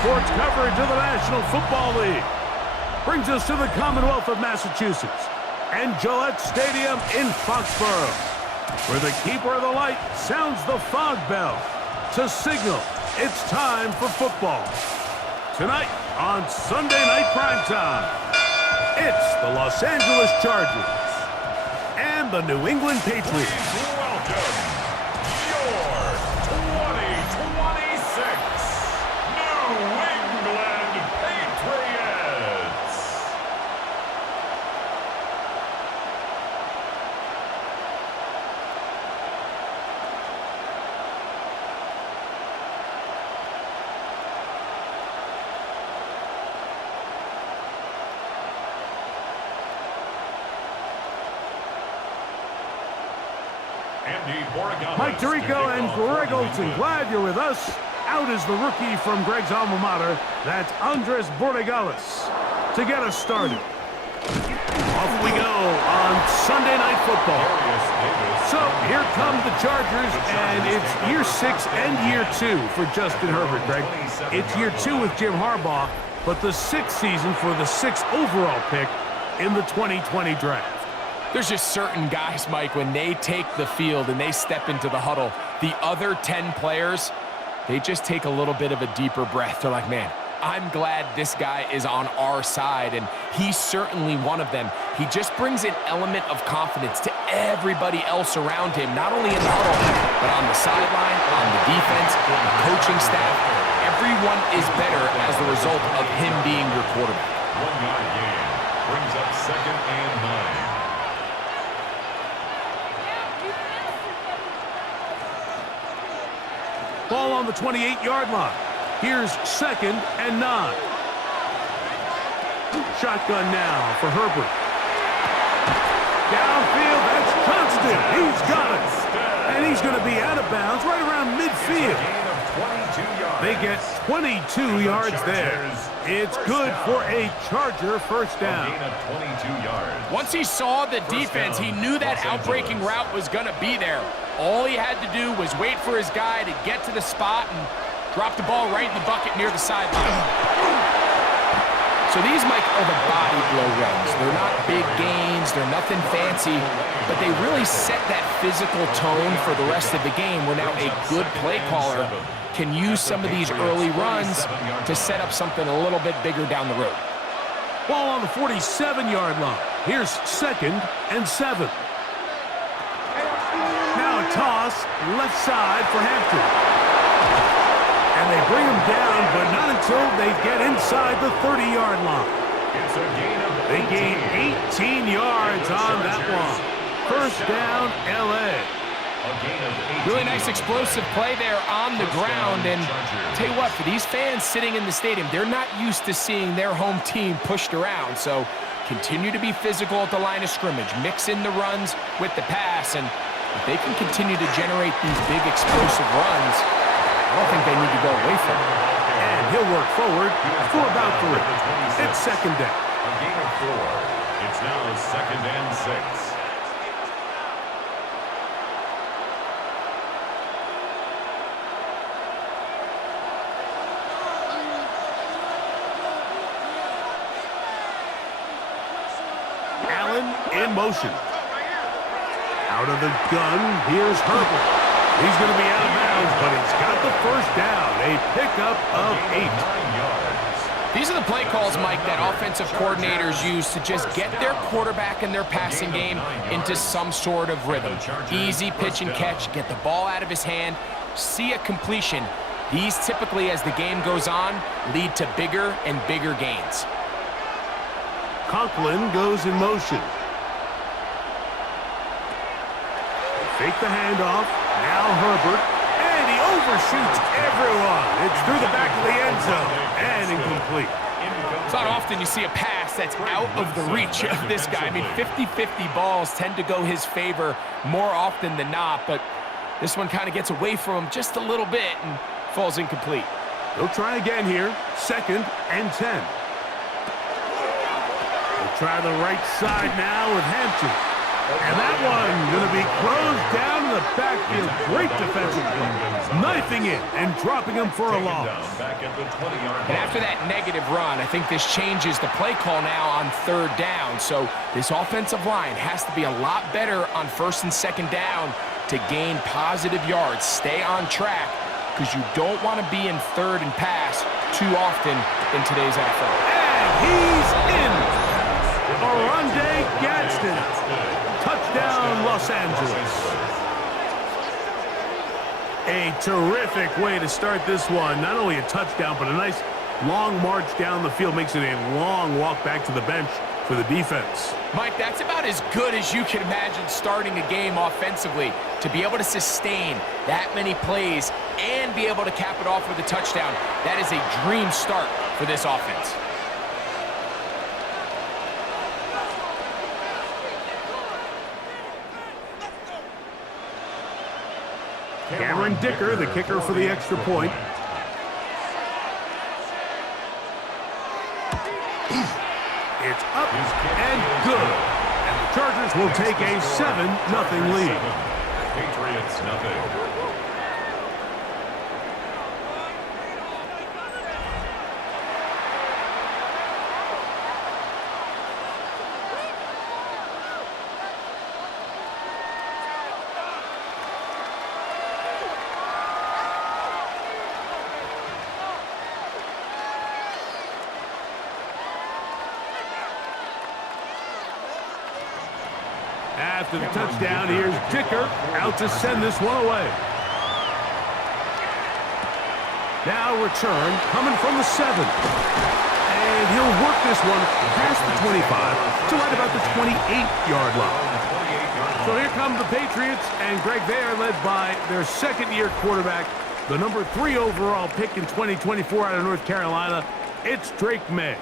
sports coverage of the National Football League. Brings us to the Commonwealth of Massachusetts and Gillette Stadium in Foxborough, where the keeper of the light sounds the fog bell to signal it's time for football. Tonight on Sunday Night Primetime, it's the Los Angeles Chargers and the New England Patriots. Welcome, your 2026 New England Patriots. Mike Tirico and Greg Olson, glad you're with us. Out is the rookie from Greg's alma mater. That's Andres Borregales to get us started. Off we go on Sunday Night Football. So here come the Chargers, and it's year 6 and year 2 for Justin Herbert, Greg. It's year 2 with Jim Harbaugh, but the 6th season for the 6th overall pick in the 2020 draft. There's just certain guys, Mike, when they take the field and they step into the huddle, the other 10 players, they just take a little bit of a deeper breath. They're like, man, I'm glad this guy is on our side, and he's certainly one of them. He just brings an element of confidence to everybody else around him, not only in the huddle, but on the sideline, on the defense, the coaching staff. Everyone is better as the result of him being your quarterback. 1 yard gain brings up 2nd and 9. Ball on the 28-yard line. Here's 2nd and 9. Shotgun now for Herbert. Downfield, that's constant. He's got it. And he's going to be out of bounds right around midfield. They get 22 yards there. It's good for a Charger first down. Once he saw the defense, he knew that outbreaking route was going to be there. All he had to do was wait for his guy to get to the spot and drop the ball right in the bucket near the sideline. So these, Mike, are the body blow runs. They're not big gains, they're nothing fancy, but they really set that physical tone for the rest of the game, where now a good play caller can use some of these early runs to set up something a little bit bigger down the road. Ball on the 47-yard line. Here's 2nd and 7. Now a toss, left side for Hampton. And they bring him down, but not until they get inside the 30-yard line. They gain 18 yards on that one. First down, L.A. Really nice explosive play there on the ground, and tell you what, for these fans sitting in the stadium, they're not used to seeing their home team pushed around, so continue to be physical at the line of scrimmage, mix in the runs with the pass, and if they can continue to generate these big explosive runs, I don't think they need to go away from it. And he'll work forward for about 3. It's 2nd down. A gain of 4. It's now 2nd and 6. Allen in motion. Out of the gun, here's Herbert. He's going to be out of bounds, but he's got the first down. A pickup of 8. These are the play calls, Mike, that offensive coordinators use to just get their quarterback and their passing game into some sort of rhythm. Easy pitch and catch, get the ball out of his hand, see a completion. These typically, as the game goes on, lead to bigger and bigger gains. Conklin goes in motion. Fake the handoff. Now Herbert. And he overshoots everyone. It's through the back of the end zone. And incomplete. It's not often you see a pass that's out of the reach of this guy. I mean, 50-50 balls tend to go his favor more often than not, but this one kind of gets away from him just a little bit and falls incomplete. They'll try again here. 2nd and 10. They'll try the right side now with Hampton. And that one going to be closed down in the backfield. Great defensive play. Knifing it and dropping him for a loss. And after that negative run, I think this changes the play call now on 3rd down. So this offensive line has to be a lot better on 1st and 2nd down to gain positive yards. Stay on track because you don't want to be in 3rd and pass too often in today's NFL. And he's in. Oronde Gadsden. Touchdown, Los Angeles. A terrific way to start this one. Not only a touchdown, but a nice long march down the field. Makes it a long walk back to the bench for the defense. Mike, that's about as good as you can imagine starting a game offensively. To be able to sustain that many plays and be able to cap it off with a touchdown, that is a dream start for this offense. Cameron Dicker, the kicker for the extra point. It's up and good. And the Chargers will take a 7-0 lead. Patriots nothing. After the touchdown, here's Dicker out to send this one away. Now return coming from the 7. And he'll work this one past the 25 to right about the 28-yard line. So here come the Patriots, and Greg, they are led by their second-year quarterback, the number 3 overall pick in 2024 out of North Carolina. It's Drake May.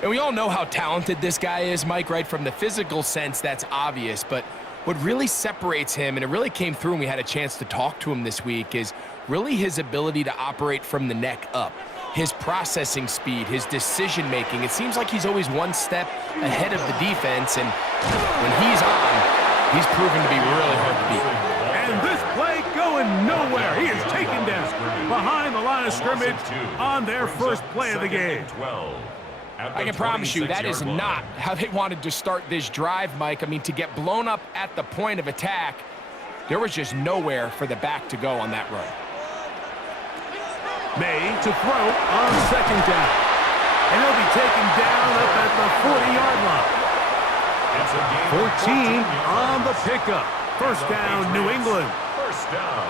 And we all know how talented this guy is, Mike, right? From the physical sense, that's obvious. But what really separates him, and it really came through when we had a chance to talk to him this week, is really his ability to operate from the neck up. His processing speed, his decision-making. It seems like he's always one step ahead of the defense. And when he's on, he's proven to be really hard to beat. And this play going nowhere. He is taken down behind the line of scrimmage on their first play of the game. I can promise you that is not how they wanted to start this drive, Mike. I mean, to get blown up at the point of attack, there was just nowhere for the back to go on that run. May to throw on 2nd down. And he'll be taken down up at the 40-yard line. 14 on the pickup. First down, New England. First down.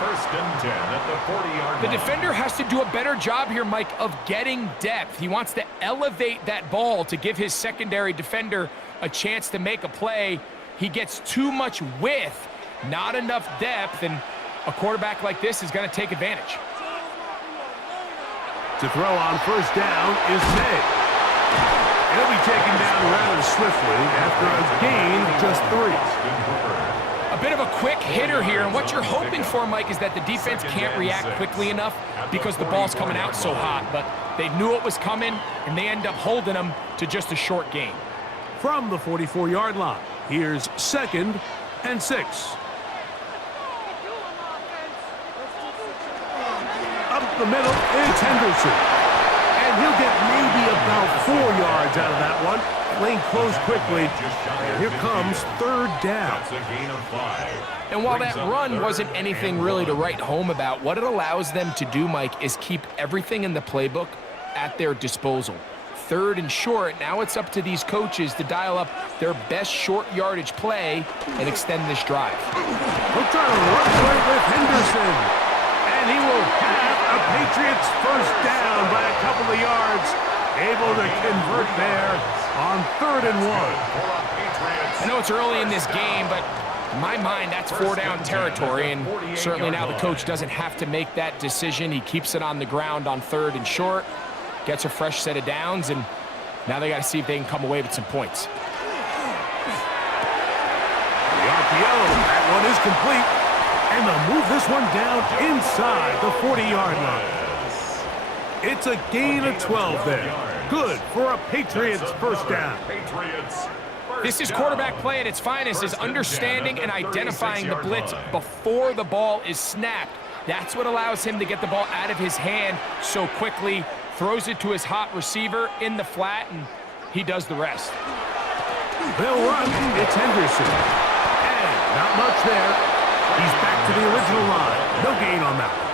1st and 10 at the 40-yard line. The defender has to do a better job here, Mike, of getting depth. He wants to elevate that ball to give his secondary defender a chance to make a play. He gets too much width, not enough depth, and a quarterback like this is going to take advantage. To throw on 1st down is May. He'll be taken down rather swiftly after a gain of just 3. A bit of a quick hitter here, and what you're hoping for, Mike, is that the defense can't react quickly enough because the ball's coming out so hot, but they knew it was coming, and they end up holding them to just a short gain. From the 44-yard line, here's 2nd and 6. Up the middle, it's Henderson. And he'll get maybe about 4 yards out of that one. Lane closed quickly, and here comes 3rd down. And while that run wasn't anything really to write home about, what it allows them to do, Mike, is keep everything in the playbook at their disposal. 3rd and short, now it's up to these coaches to dial up their best short yardage play and extend this drive. We'll try to run for it with Henderson. And he will have a Patriots first down by a couple of yards. Able to convert there on 3rd and 1. I know it's early in this game, but in my mind, that's 4-down territory, and certainly now the coach doesn't have to make that decision. He keeps it on the ground on 3rd and short, gets a fresh set of downs, and now they got to see if they can come away with some points. The RPO, that one is complete, and they'll move this one down inside the 40-yard line. It's a gain of 12 there. Good for a Patriots first down. Patriots This is quarterback play at its finest, is understanding and identifying the blitz before the ball is snapped. That's what allows him to get the ball out of his hand so quickly, throws it to his hot receiver in the flat, and he does the rest. They'll run. It's Henderson. And not much there. He's back to the original line. No gain on that one.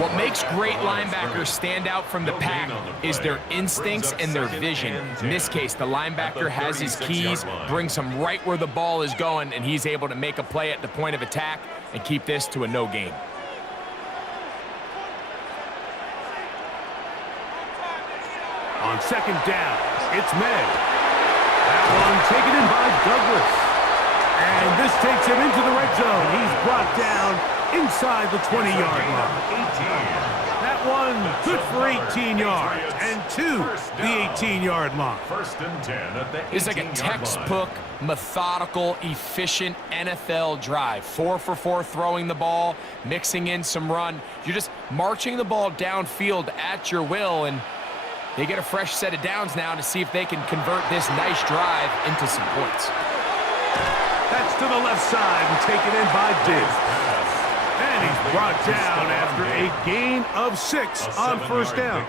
What makes great linebackers stand out from the pack is their instincts and their vision. In this case, the linebacker has his keys, brings him right where the ball is going, and he's able to make a play at the point of attack and keep this to a no gain. On second down, it's May. That one taken in by Douglas. And this takes him into the red zone. He's brought down inside the 20-yard line. That one good for 18 yards and to the 18-yard line. First and 10 at the 18-yard line. It's like a textbook, methodical, efficient NFL drive. 4 for 4 throwing the ball, mixing in some run. You're just marching the ball downfield at your will, and they get a fresh set of downs now to see if they can convert this nice drive into some points. That's to the left side and taken in by Diggs. And he's brought down after a gain of 6 on first down.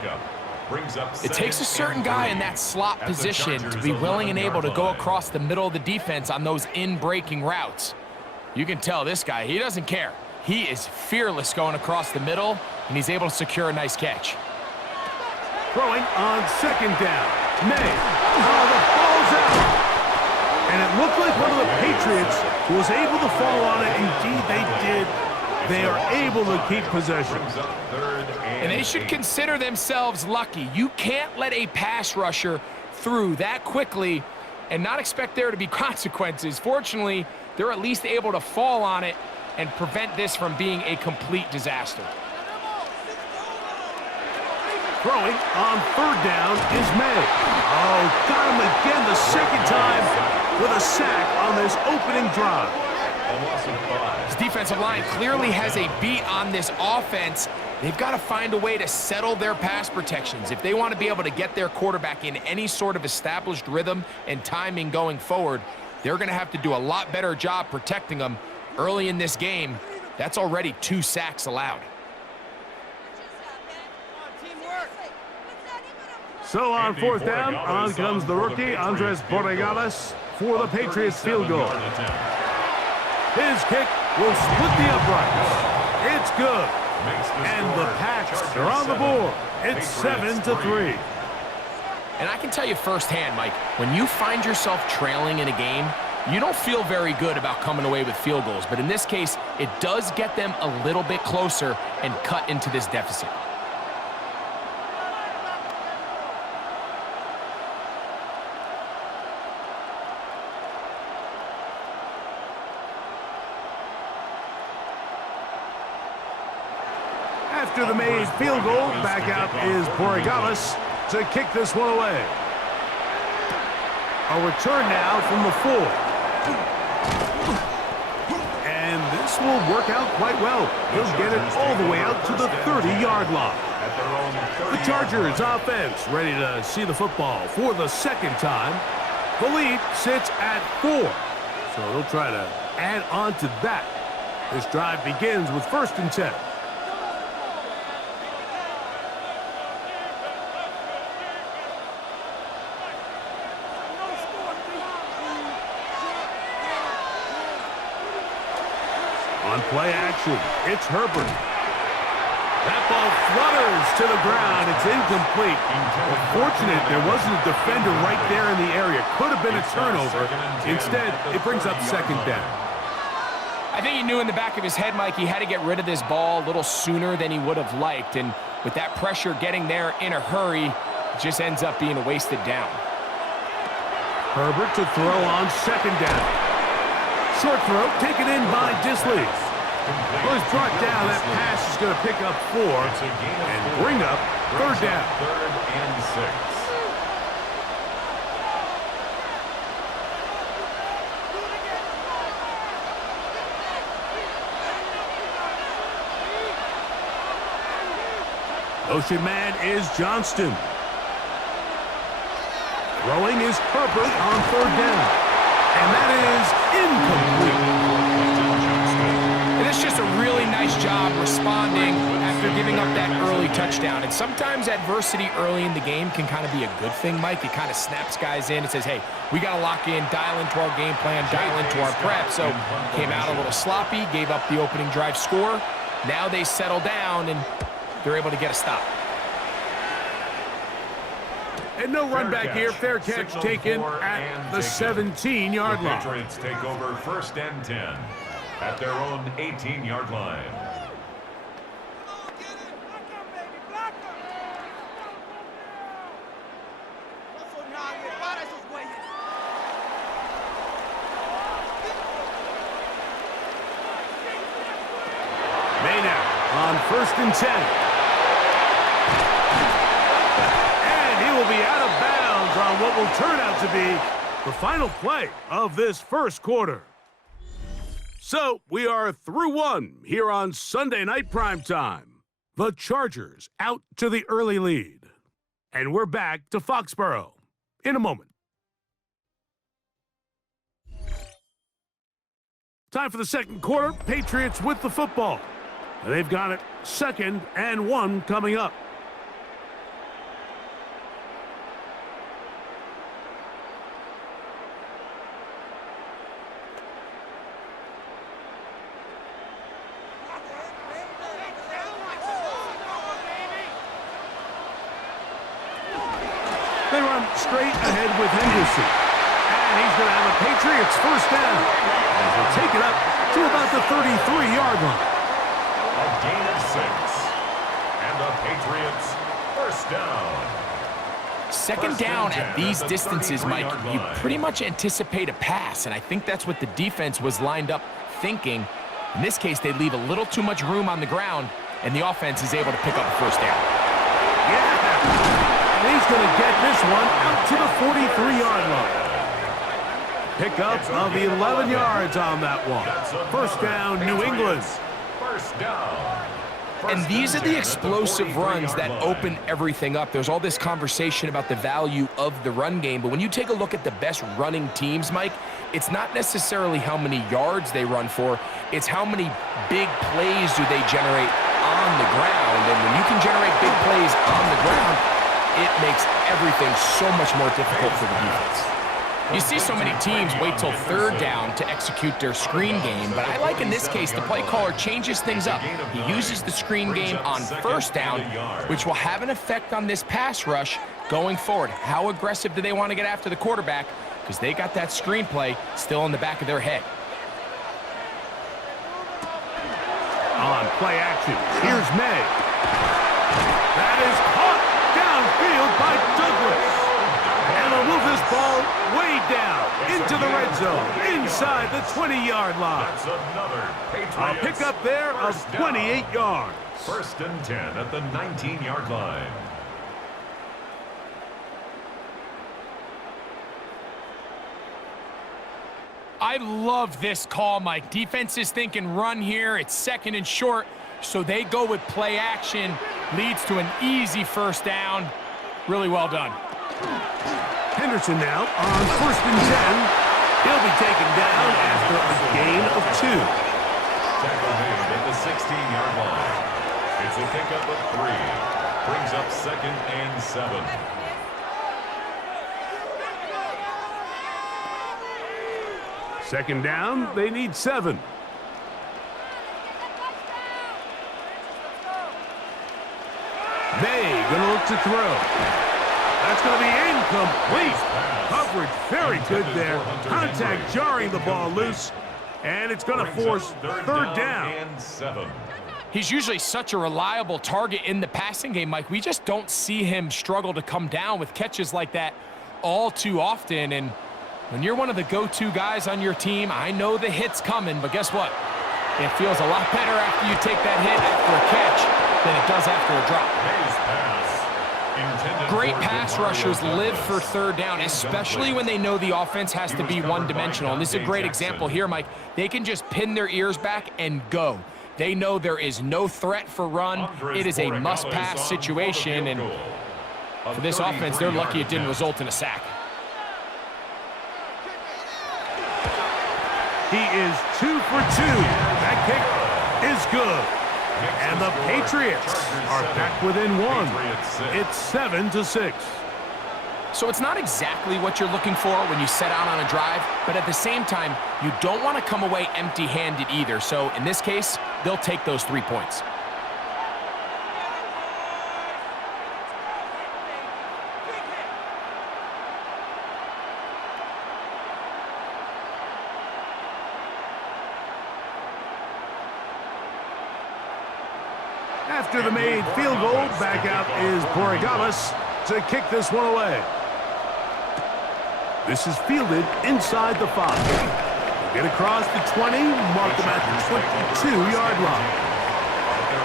It takes a certain guy in that slot position to be willing and able to go across the middle of the defense on those in-breaking routes. You can tell this guy, he doesn't care. He is fearless going across the middle, and he's able to secure a nice catch. Throwing on second down. May. Oh, the ball's out. And it looked like one of the Patriots was able to fall on it. Indeed, they did. They are able to keep possession. And they should consider themselves lucky. You can't let a pass rusher through that quickly and not expect there to be consequences. Fortunately, they're at least able to fall on it and prevent this from being a complete disaster. Throwing on third down is May. Oh, got him again the second time with a sack on this opening drive. His defensive line clearly has a beat on this offense. They've got to find a way to settle their pass protections. If they want to be able to get their quarterback in any sort of established rhythm and timing going forward, they're going to have to do a lot better job protecting them early in this game. That's already 2 sacks allowed. So on fourth down, on comes the rookie, Andres Borregales, for the Patriots field goal. His kick will split the uprights. It's good. And the Pats are on the board. It's 7-3. And I can tell you firsthand, Mike, when you find yourself trailing in a game, you don't feel very good about coming away with field goals. But in this case, it does get them a little bit closer and cut into this deficit. After the made field goal, back out is Borregales to kick this one away. A return now from the 4. And this will work out quite well. He'll get it all the way out to the 30-yard line. The Chargers offense ready to see the football for the second time. The lead sits at 4. So they'll try to add on to that. This drive begins with 1st and 10. On play action, it's Herbert. That ball flutters to the ground. It's incomplete. Fortunate there wasn't a defender right there in the area. Could have been a turnover. Instead, it brings up second down. I think he knew in the back of his head, Mike, he had to get rid of this ball a little sooner than he would have liked. And with that pressure getting there in a hurry, it just ends up being a wasted down. Herbert to throw on second down. Short throw taken in by Disley. Well, he's brought down. That pass is going to pick up 4 and bring up third down. 3rd and 6. Motion man is Johnston. Throwing is Herbert on third down. And that is incomplete. And it's just a really nice job responding after giving up that early touchdown. And sometimes adversity early in the game can kind of be a good thing, Mike. It kind of snaps guys in and says, hey, we got to lock in, dial into our game plan, dial into our prep. So came out a little sloppy, gave up the opening drive score. Now they settle down, and they're able to get a stop. And no run back here. Fair catch taken at the 17-yard line. The Patriots take over first and 10 at their own 18-yard line. May now on first and 10. Will be out of bounds on what will turn out to be the final play of this first quarter. So we are through one here on Sunday Night Primetime. The Chargers out to the early lead. And we're back to Foxborough in a moment. Time for the second quarter. Patriots with the football. They've got it 2nd and 1 coming up. They run straight ahead with Henderson. And he's going to have a Patriots first down. And he'll take it up to about the 33-yard line. A gain of 6. And the Patriots first down. Second down at these distances, Mike, you pretty much anticipate a pass, and I think that's what the defense was lined up thinking. In this case, they leave a little too much room on the ground, and the offense is able to pick up a first down. Yeah! And he's going to get this one out to the 43-yard line. Pickup of 11 yards on that one. First down, New England. First down. And these are the explosive runs that open everything up. There's all this conversation about the value of the run game, but when you take a look at the best running teams, Mike, it's not necessarily how many yards they run for, it's how many big plays do they generate on the ground. And when you can generate big plays on the ground, it makes everything so much more difficult for the defense. You see so many teams wait till third down to execute their screen game, but I like in this case the play caller changes things up. He uses the screen game on first down, which will have an effect on this pass rush going forward. How aggressive do they want to get after the quarterback? Because they got that screen play still in the back of their head. On play action, here's May. That is caught downfield by Douglas. And they'll move this ball way down into the red zone, inside the 20-yard line. That's another Patriots. A pickup there of 28 yards. First and 10 at the 19-yard line. I love this call, Mike. Defense is thinking run here. It's second and short, so they go with play action. Leads to an easy first down. Really well done. Henderson now on first and 10. He'll be taken down after a gain of 2. Tackle made at the 16-yard line. It's a pickup of 3. Brings up 2nd and 7. Second down, they need 7. May gonna look to throw. That's going to be incomplete. Coverage very good there. Contact jarring the ball loose. And it's going to force third down. And 7. He's usually such a reliable target in the passing game, Mike. We just don't see him struggle to come down with catches like that all too often. And when you're one of the go-to guys on your team, I know the hit's coming, but guess what? It feels a lot better after you take that hit after a catch than it does after a drop. Great pass rushers live for third down, especially when they know the offense has to be one-dimensional. And this is a great example here, Mike. They can just pin their ears back and go. They know there is no threat for run. It is a must-pass situation, and for this offense, they're lucky it didn't result in a sack. He is 2 for 2. That kick is good. And the Patriots are back within one. It's 7-6. So it's not exactly what you're looking for when you set out on a drive, but at the same time, you don't want to come away empty-handed either. So in this case, they'll take those 3 points. After the made field goal, back out is Borregales to kick this one away. This is fielded inside the 5. Get across the 20, mark them at the 22-yard line.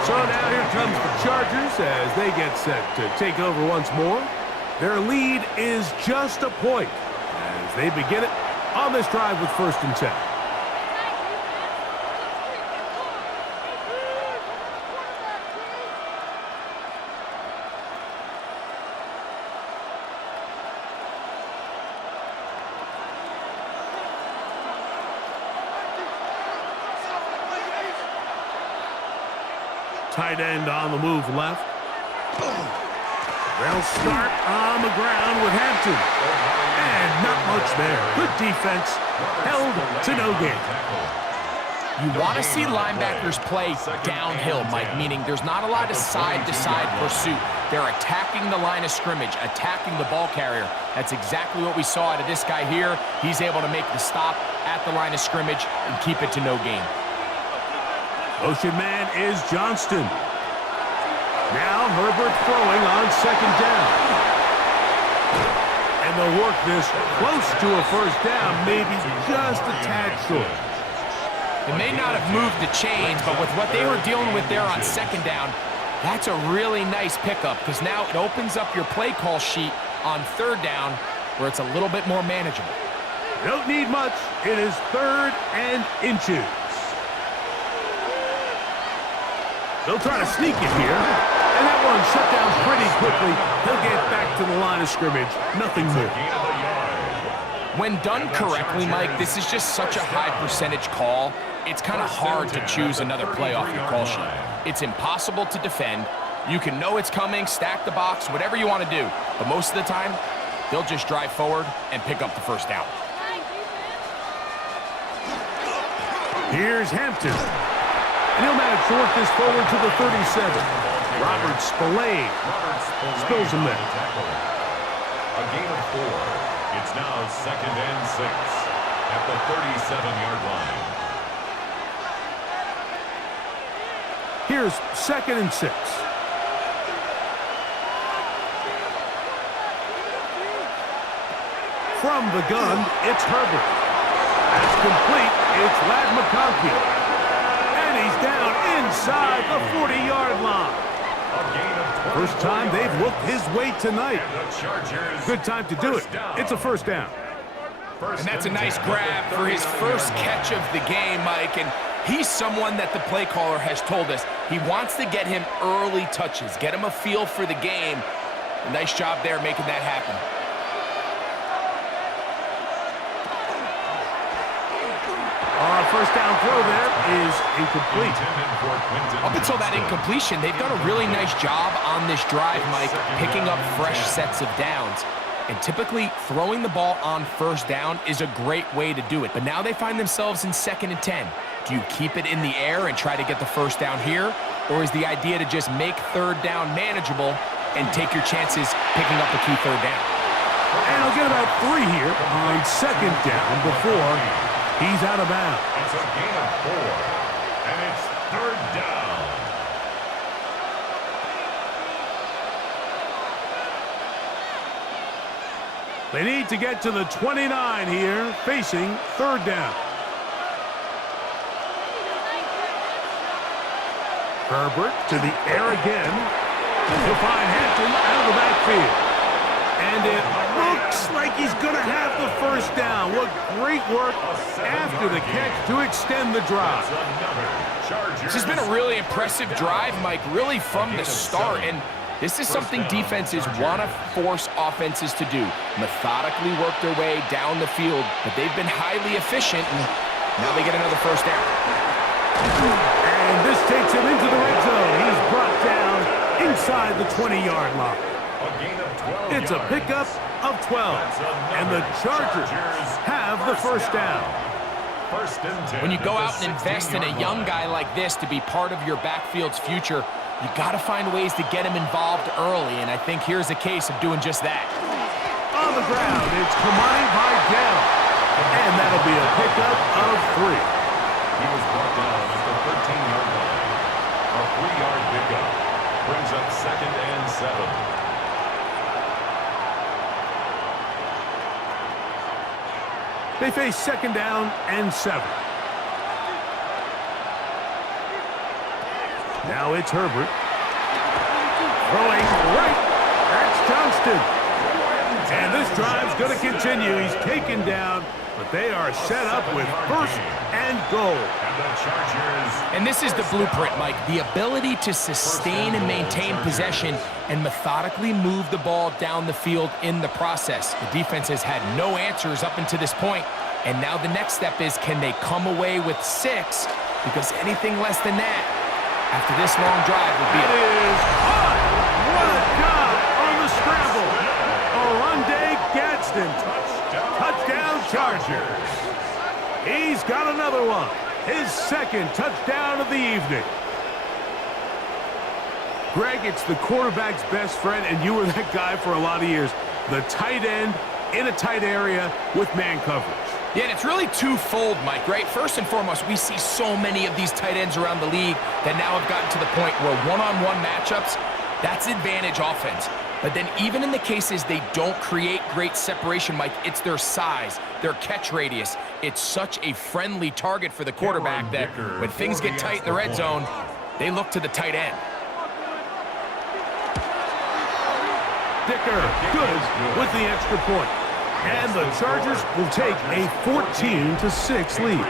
So now here comes the Chargers as they get set to take over once more. Their lead is just a point as they begin it on this drive with 1st and 10. Tight end on the move left. They'll start on the ground with Hampton. And not much there. Good defense. Held to no gain. You want to see linebackers play downhill, Mike, meaning there's not a lot of side-to-side pursuit. They're attacking the line of scrimmage, attacking the ball carrier. That's exactly what we saw out of this guy here. He's able to make the stop at the line of scrimmage and keep it to no gain. Motion man is Johnston. Now Herbert throwing on 2nd down. And they'll work this close to a 1st down, maybe just a tad short. They may not have moved the chains, but with what they were dealing with there on 2nd down, that's a really nice pickup because now it opens up your play call sheet on 3rd down where it's a little bit more manageable. Don't need much. It is 3rd and inches. They'll try to sneak it here. And that one shut down pretty quickly. He'll get back to the line of scrimmage. Nothing more. When done correctly, Mike, this is just such a high percentage call. It's kind of hard to choose another play off your call sheet. It's impossible to defend. You can know it's coming, stack the box, whatever you want to do. But most of the time, they'll just drive forward and pick up the 1st down. Here's Hampton. And he'll manage to work this forward to the 37. Robert Spillane spills him there. A gain of 4. It's now 2nd and 6 at the 37-yard line. Here's 2nd and 6. From the gun, it's Herbert. That's complete. It's Ladd McConkey. And he's down inside the 40-yard line. First time they've looked his way tonight. Good time to do it. It's a 1st down. And that's a nice grab for his first catch of the game, Mike. And he's someone that the play caller has told us he wants to get him early touches, get him a feel for the game. A nice job there making that happen. First down throw there is incomplete. Up until that incompletion, they've done a really nice job on this drive, Mike, picking up fresh sets of downs. And typically, throwing the ball on 1st down is a great way to do it. But now they find themselves in 2nd and 10. Do you keep it in the air and try to get the 1st down here? Or is the idea to just make 3rd down manageable and take your chances picking up the key 3rd down? And he'll get about 3 here on 2nd down before he's out of bounds. It's a gain of 4, and it's 3rd down. They need to get to the 29 here, facing 3rd down. Herbert to the air again. He'll find Hampton out of the backfield. And it looks like he's going to have the 1st down. What great work after the catch to extend the drive. This has been a really impressive drive, Mike, really from the start. And this is something defenses want to force offenses to do. Methodically work their way down the field, but they've been highly efficient. And Now they get another first down. And this takes him into the red zone. He's brought down inside the 20-yard line. It's a pickup of 12, and the Chargers have the first down. When you go out and invest in a young guy like this to be part of your backfield's future, you got to find ways to get him involved early, and I think here's a case of doing just that. On the ground, it's Kamani Vidal, and that'll be a pickup of 3. He was brought down at the 13-yard line. A 3-yard pickup brings up 2nd and 7. They face 2nd down and 7. Now it's Herbert. Throwing right. That's Johnston. And this drive's going to continue. He's taken down, but they are set up with 1st and goal. And this is the blueprint, Mike. The ability to sustain and maintain possession and methodically move the ball down the field in the process. The defense has had no answers up until this point, and now the next step is, can they come away with 6? Because anything less than that, after this long drive, would be it is hot. What a job on the scramble. Oronde Gadsden. Touchdown Chargers. He's got another one. His 2nd touchdown of the evening. Greg, it's the quarterback's best friend, and you were that guy for a lot of years. The tight end in a tight area with man coverage. Yeah, and it's really twofold, Mike, right? First and foremost, we see so many of these tight ends around the league that now have gotten to the point where one-on-one matchups, that's advantage offense. But then even in the cases they don't create great separation, Mike, it's their size, their catch radius. It's such a friendly target for the quarterback that when things get tight in the red zone, they look to the tight end. Dicker, good with the extra point. And the Chargers will take a 14-6 lead.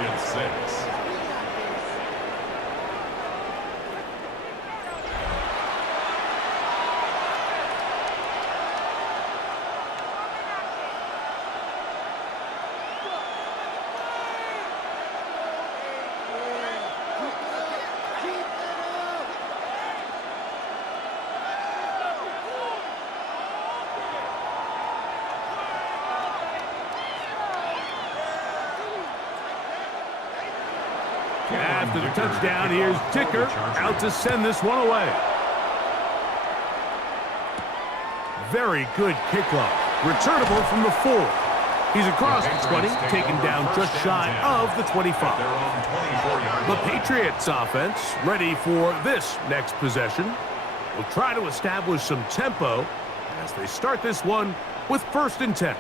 After the touchdown, here's Dicker out to send this one away. Very good kickoff. Returnable from the 4. He's across the 20, taken down just shy of the 25. The Patriots offense ready for this next possession. Will try to establish some tempo as they start this one with 1st and 10.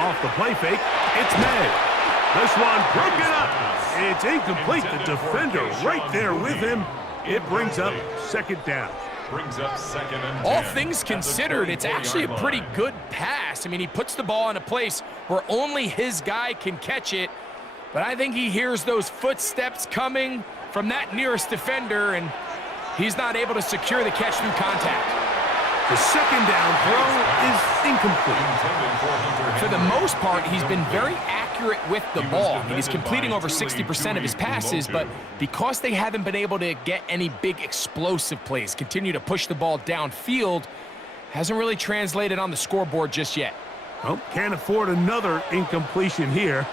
Off the play fake, it's May. This one broken up. It's incomplete. The defender right there with him. It brings up 2nd down. All things considered, it's actually a pretty good pass. I mean, he puts the ball in a place where only his guy can catch it. But I think he hears those footsteps coming from that nearest defender, and he's not able to secure the catch through contact. The 2nd down throw is incomplete. For the most part, he's been very accurate with the ball. I mean, he's completing over 60% of his passes, but because they haven't been able to get any big explosive plays, continue to push the ball downfield, hasn't really translated on the scoreboard just yet. Oh, can't afford another incompletion here.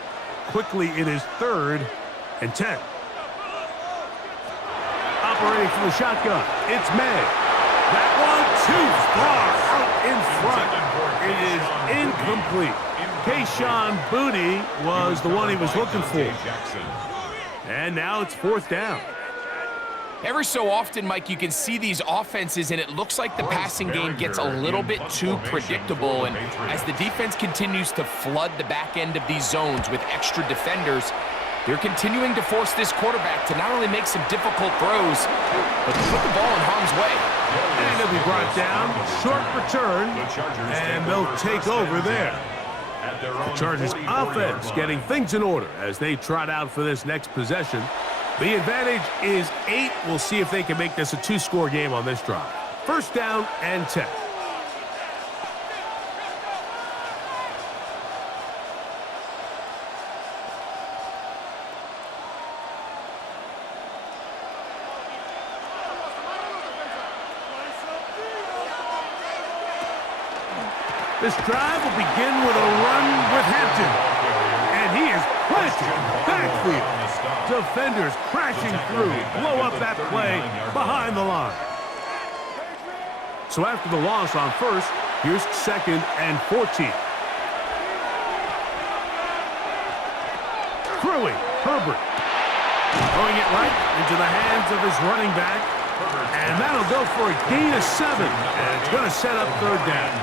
Quickly, it is 3rd and 10. Operating from the shotgun, it's May. That one too far out in front. It is incomplete. Kayshawn Booty was the one he was looking for. And now it's 4th down. Every so often, Mike, you can see these offenses, and it looks like the passing game gets a little bit too predictable. And as the defense continues to flood the back end of these zones with extra defenders, they're continuing to force this quarterback to not only make some difficult throws, but to put the ball in harm's way. And it'll be brought down, short return, and they'll take over there. at their own The Chargers 44-yard offense line. getting things in order as they trot out for this next possession. The advantage is 8. We'll see if they can make this a 2-score game on this drive. First down and 10. This drive will begin with a run with Hampton. And he is planted backfield. Defenders crashing through, blow up that play behind the line. So after the loss on first, here's 2nd and 14. Throwing, Herbert. Throwing it right into the hands of his running back. And that'll go for a gain of 7. And it's going to set up 3rd down.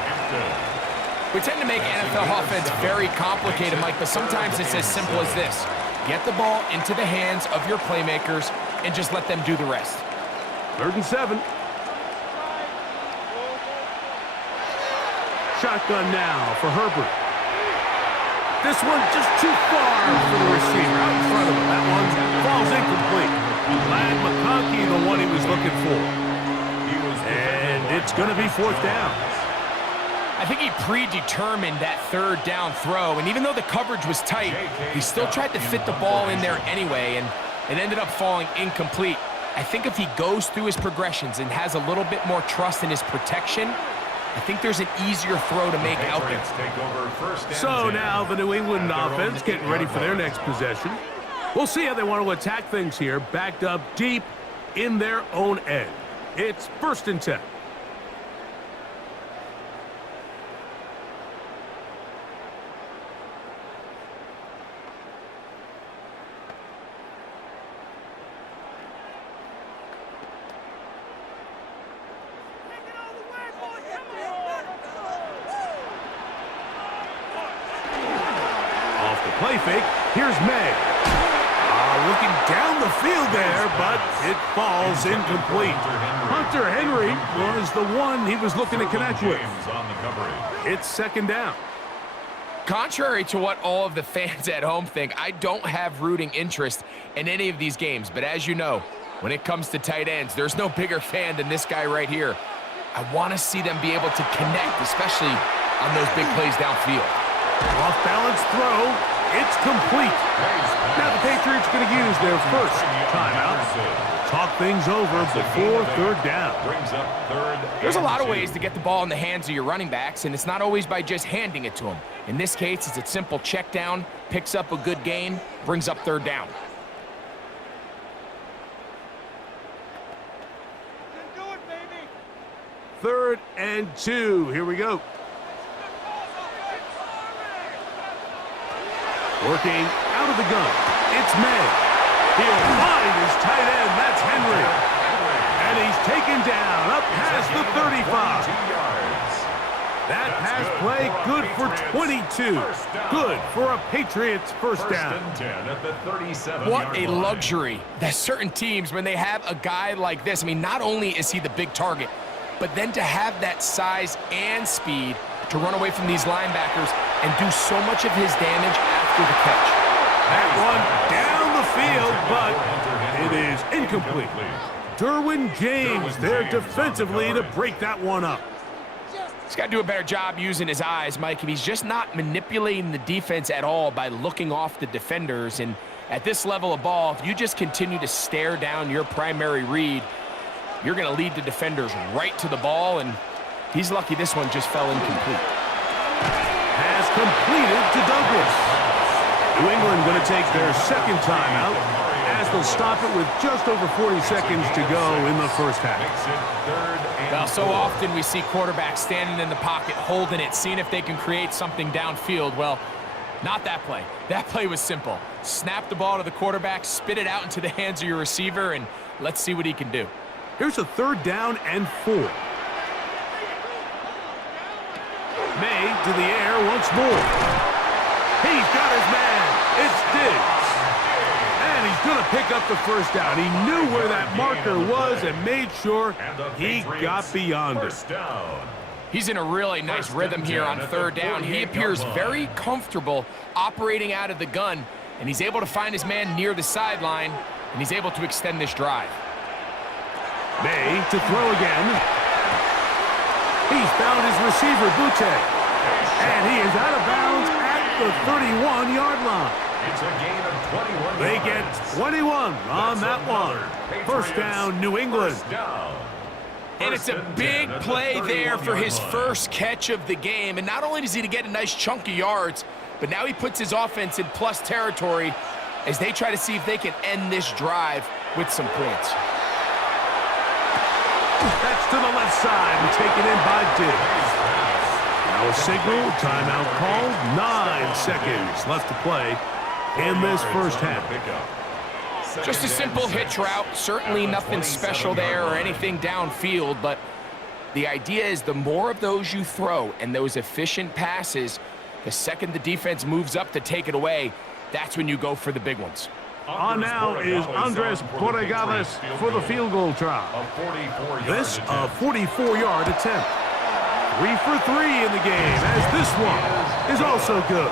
We tend to make NFL offense very complicated, Mike, but sometimes it's as simple as this. Get the ball into the hands of your playmakers and just let them do the rest. 3rd and 7. Shotgun now for Herbert. This one just too far for the receiver out in front of him. That one falls incomplete. Glad McConkey the one he was looking for. And it's going to be 4th down. I think he predetermined that 3rd down throw, and even though the coverage was tight, he still tried to fit the ball in there anyway, and it ended up falling incomplete. I think if he goes through his progressions and has a little bit more trust in his protection, I think there's an easier throw to make out there. So now the New England offense getting ready for their next possession. We'll see how they want to attack things here, backed up deep in their own end. It's 1st and 10. Play fake. Here's May. Looking down the field there, but it falls incomplete. Hunter Henry was the one he was looking to connect with. It's 2nd down. Contrary to what all of the fans at home think, I don't have rooting interest in any of these games. But as you know, when it comes to tight ends, there's no bigger fan than this guy right here. I want to see them be able to connect, especially on those big plays downfield. Off-balance throw. It's complete. Now the Patriots going to use their first timeout. Talk things over before 3rd down. There's a lot of ways to get the ball in the hands of your running backs, and it's not always by just handing it to them. In this case, it's a simple check down, picks up a good gain, brings up 3rd down. Do it, baby. 3rd and 2. Here we go. Working out of the gun. It's May. He'll find his tight end. That's Henry. And he's taken down up past the 35. That pass play good for 22. Good for a Patriots first down. What a luxury that certain teams, when they have a guy like this, I mean, not only is he the big target, but then to have that size and speed to run away from these linebackers and do so much of his damage after the catch. That one down the field, but it is incomplete. Derwin James there defensively to break that one up. He's got to do a better job using his eyes, Mike. If he's just not manipulating the defense at all by looking off the defenders. And at this level of ball, if you just continue to stare down your primary read, you're going to lead the defenders right to the ball, and he's lucky this one just fell incomplete. Has completed to Douglas. New England going to take their 2nd timeout as they'll stop it with just over 40 seconds to go in the first half. Well, so often we see quarterbacks standing in the pocket, holding it, seeing if they can create something downfield. Well, not that play. That play was simple. Snap the ball to the quarterback, spit it out into the hands of your receiver, and let's see what he can do. Here's a 3rd down and 4. May to the air once more. He's got his man. It's Diggs. And he's going to pick up the first down. He knew where that marker was and made sure he got beyond it. He's in a really nice rhythm here on third down. He appears very comfortable operating out of the gun, and he's able to find his man near the sideline, and he's able to extend this drive. May to throw again. He's found his receiver, Butte. And he is out of bounds at the 31-yard line. It's a gain of 21 They yards. get 21 on that one. First down, New England. First down. And it's a big play there for his first catch of the game. And not only does he get a nice chunk of yards, but now he puts his offense in plus territory as they try to see if they can end this drive with some points. That's to the left side and taken in by Diggs. Now a signal, timeout called. 9 seconds left to play in this first half. Just a simple hitch route, certainly nothing special there or anything downfield, but the idea is the more of those you throw and those efficient passes, the second the defense moves up to take it away, that's when you go for the big ones. On now is Andres Borregales for the field goal try. This a 44-yard attempt. 3 for 3 in the game, as this one is also good.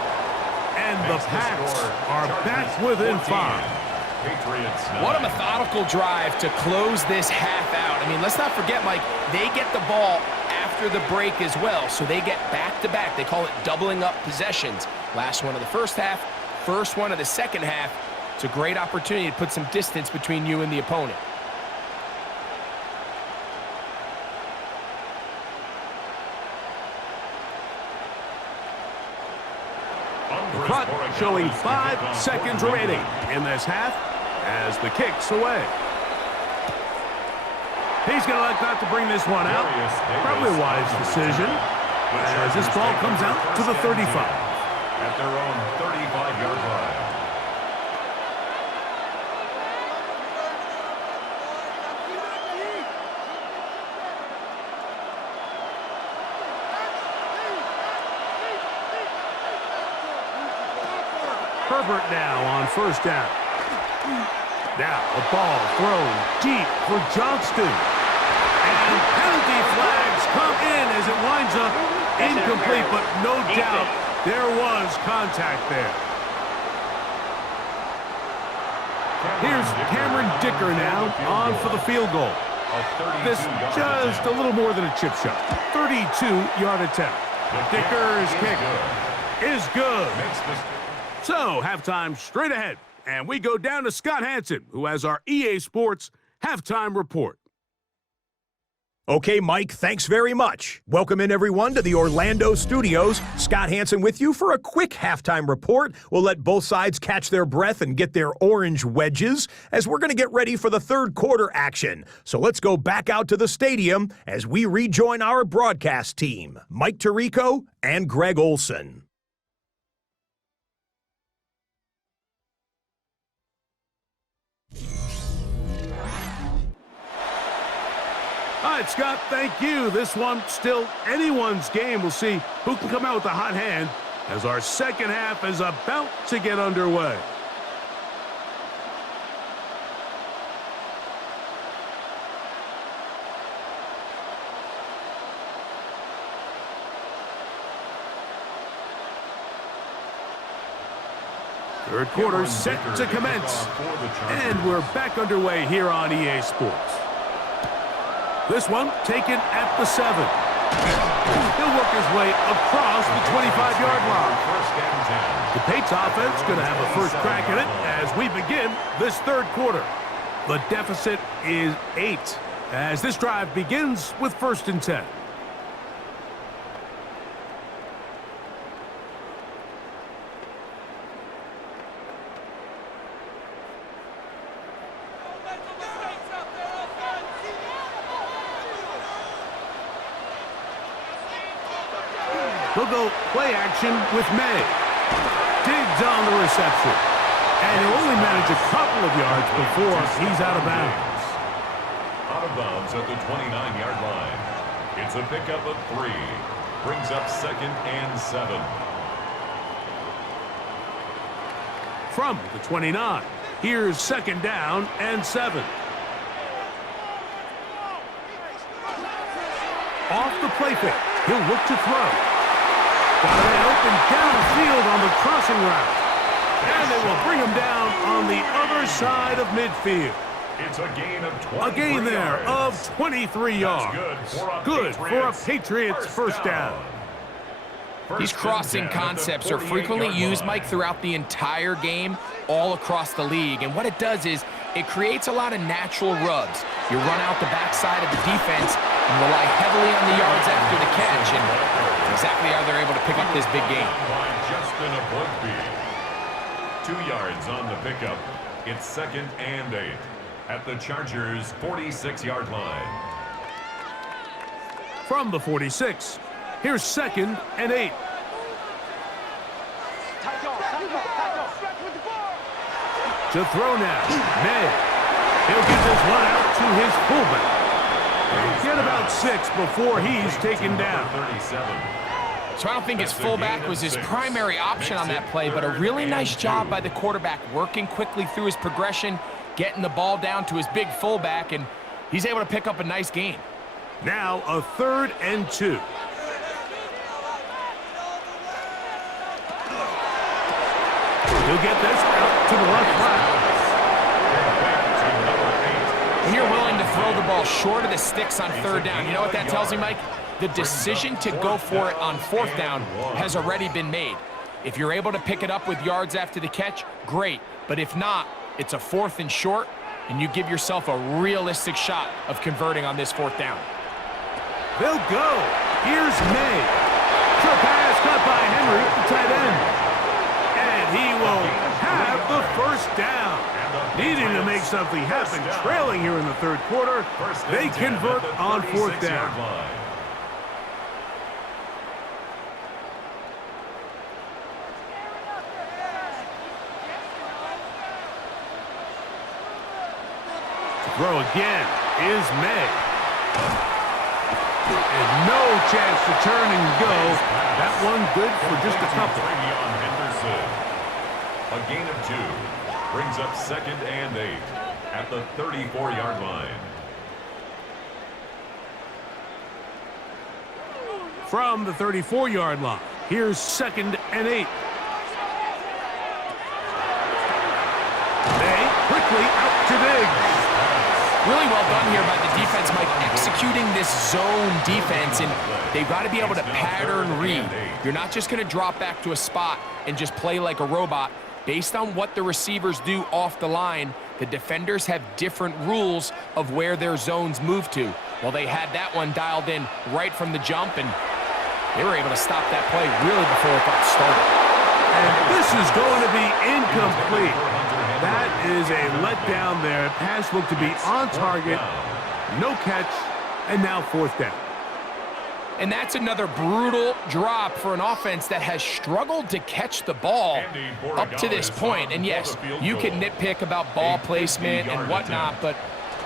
And the Pats are back within 5. What a methodical drive to close this half out. I mean, let's not forget, Mike, they get the ball after the break as well, so they get back-to-back. They call it doubling up possessions. Last one of the first half, first one of the second half. It's a great opportunity to put some distance between you and the opponent. Clock showing 5 seconds remaining in this half as the kick's away. He's going to elect not to bring this one out. Probably a wise decision as this ball comes out to the 35. At their own 35-yard line. Herbert now on first down. Now a ball thrown deep for Johnston. And penalty flags come in as it winds up incomplete, but no doubt there was contact there. Here's Cameron Dicker now on for the field goal. This just a little more than a chip shot. 32-yard attempt. Dicker's kick is good. So, halftime straight ahead, and we go down to Scott Hansen, who has our EA Sports halftime report. Okay, Mike, thanks very much. Welcome in, everyone, to the Orlando studios. Scott Hansen with you for a quick halftime report. We'll let both sides catch their breath and get their orange wedges as we're going to get ready for the third quarter action. So let's go back out to the stadium as we rejoin our broadcast team, Mike Tirico and Greg Olson. All right, Scott, thank you. This one still anyone's game. We'll see who can come out with a hot hand as our second half is about to get underway. Third quarter set to commence, and we're back underway here on EA Sports. This one taken at the 7. He'll work his way across the 25-yard line. The Patriots offense going to have a first crack at it as we begin this third quarter. The deficit is 8 as this drive begins with 1st and 10. They'll go play action with May. Diggs on the reception. And he'll only manage a couple of yards before he's out of bounds. Out of bounds at the 29-yard line. It's a pickup of 3. Brings up 2nd and 7. From the 29, here's 2nd down and 7. Off the play fake. He'll look to throw. Got it open downfield on the crossing route. And they will bring him down on the other side of midfield. It's a gain of 23 A gain there yards. of 23 yards. Good for a Patriots first down. These crossing concepts are frequently used, Mike, throughout the entire game, all across the league. And what it does is it creates a lot of natural rubs. You run out the backside of the defense and rely heavily on the yards after the catch. And that's exactly how they're able to pick up this big game. By Justin Eboigbe. 2 yards on the pickup. It's 2nd and 8 at the Chargers' 46-yard line. From the 46, here's 2nd and 8. To throw now, May. He'll get this one out to his fullback. Get about 6 before he's taken down. 37. So I don't think his fullback was his primary option on that play, but a really nice job by the quarterback working quickly through his progression, getting the ball down to his big fullback, and he's able to pick up a nice gain. Now a 3rd and 2. He'll get this out to the left side. When you're willing to throw the ball short of the sticks on 3rd down, you know what that tells me, Mike? The decision to go for it on 4th down has already been made. If you're able to pick it up with yards after the catch, great. But if not, it's a 4th and short, and you give yourself a realistic shot of converting on this 4th down. They'll go. Here's May. Short pass cut by Henry, the tight end. And he will have the first down. Needing to make something happen, trailing here in the 3rd quarter, they convert on 4th down. To throw again is May. And no chance to turn and go. That one good for just a couple. A gain of 2 brings up 2nd and 8 at the 34-yard line. From the 34-yard line, here's 2nd and 8. May quickly out to Diggs. Really well done here by the defense, Mike, executing this zone defense, and they've got to be able to pattern read. You're not just going to drop back to a spot and just play like a robot. Based on what the receivers do off the line, the defenders have different rules of where their zones move to. Well, they had that one dialed in right from the jump, and they were able to stop that play really before it got started. And this is going to be incomplete. That is a letdown there. Pass looked to be on target, no catch, and now 4th down. And that's another brutal drop for an offense that has struggled to catch the ball up to this point. And yes, you can nitpick about ball placement and whatnot, but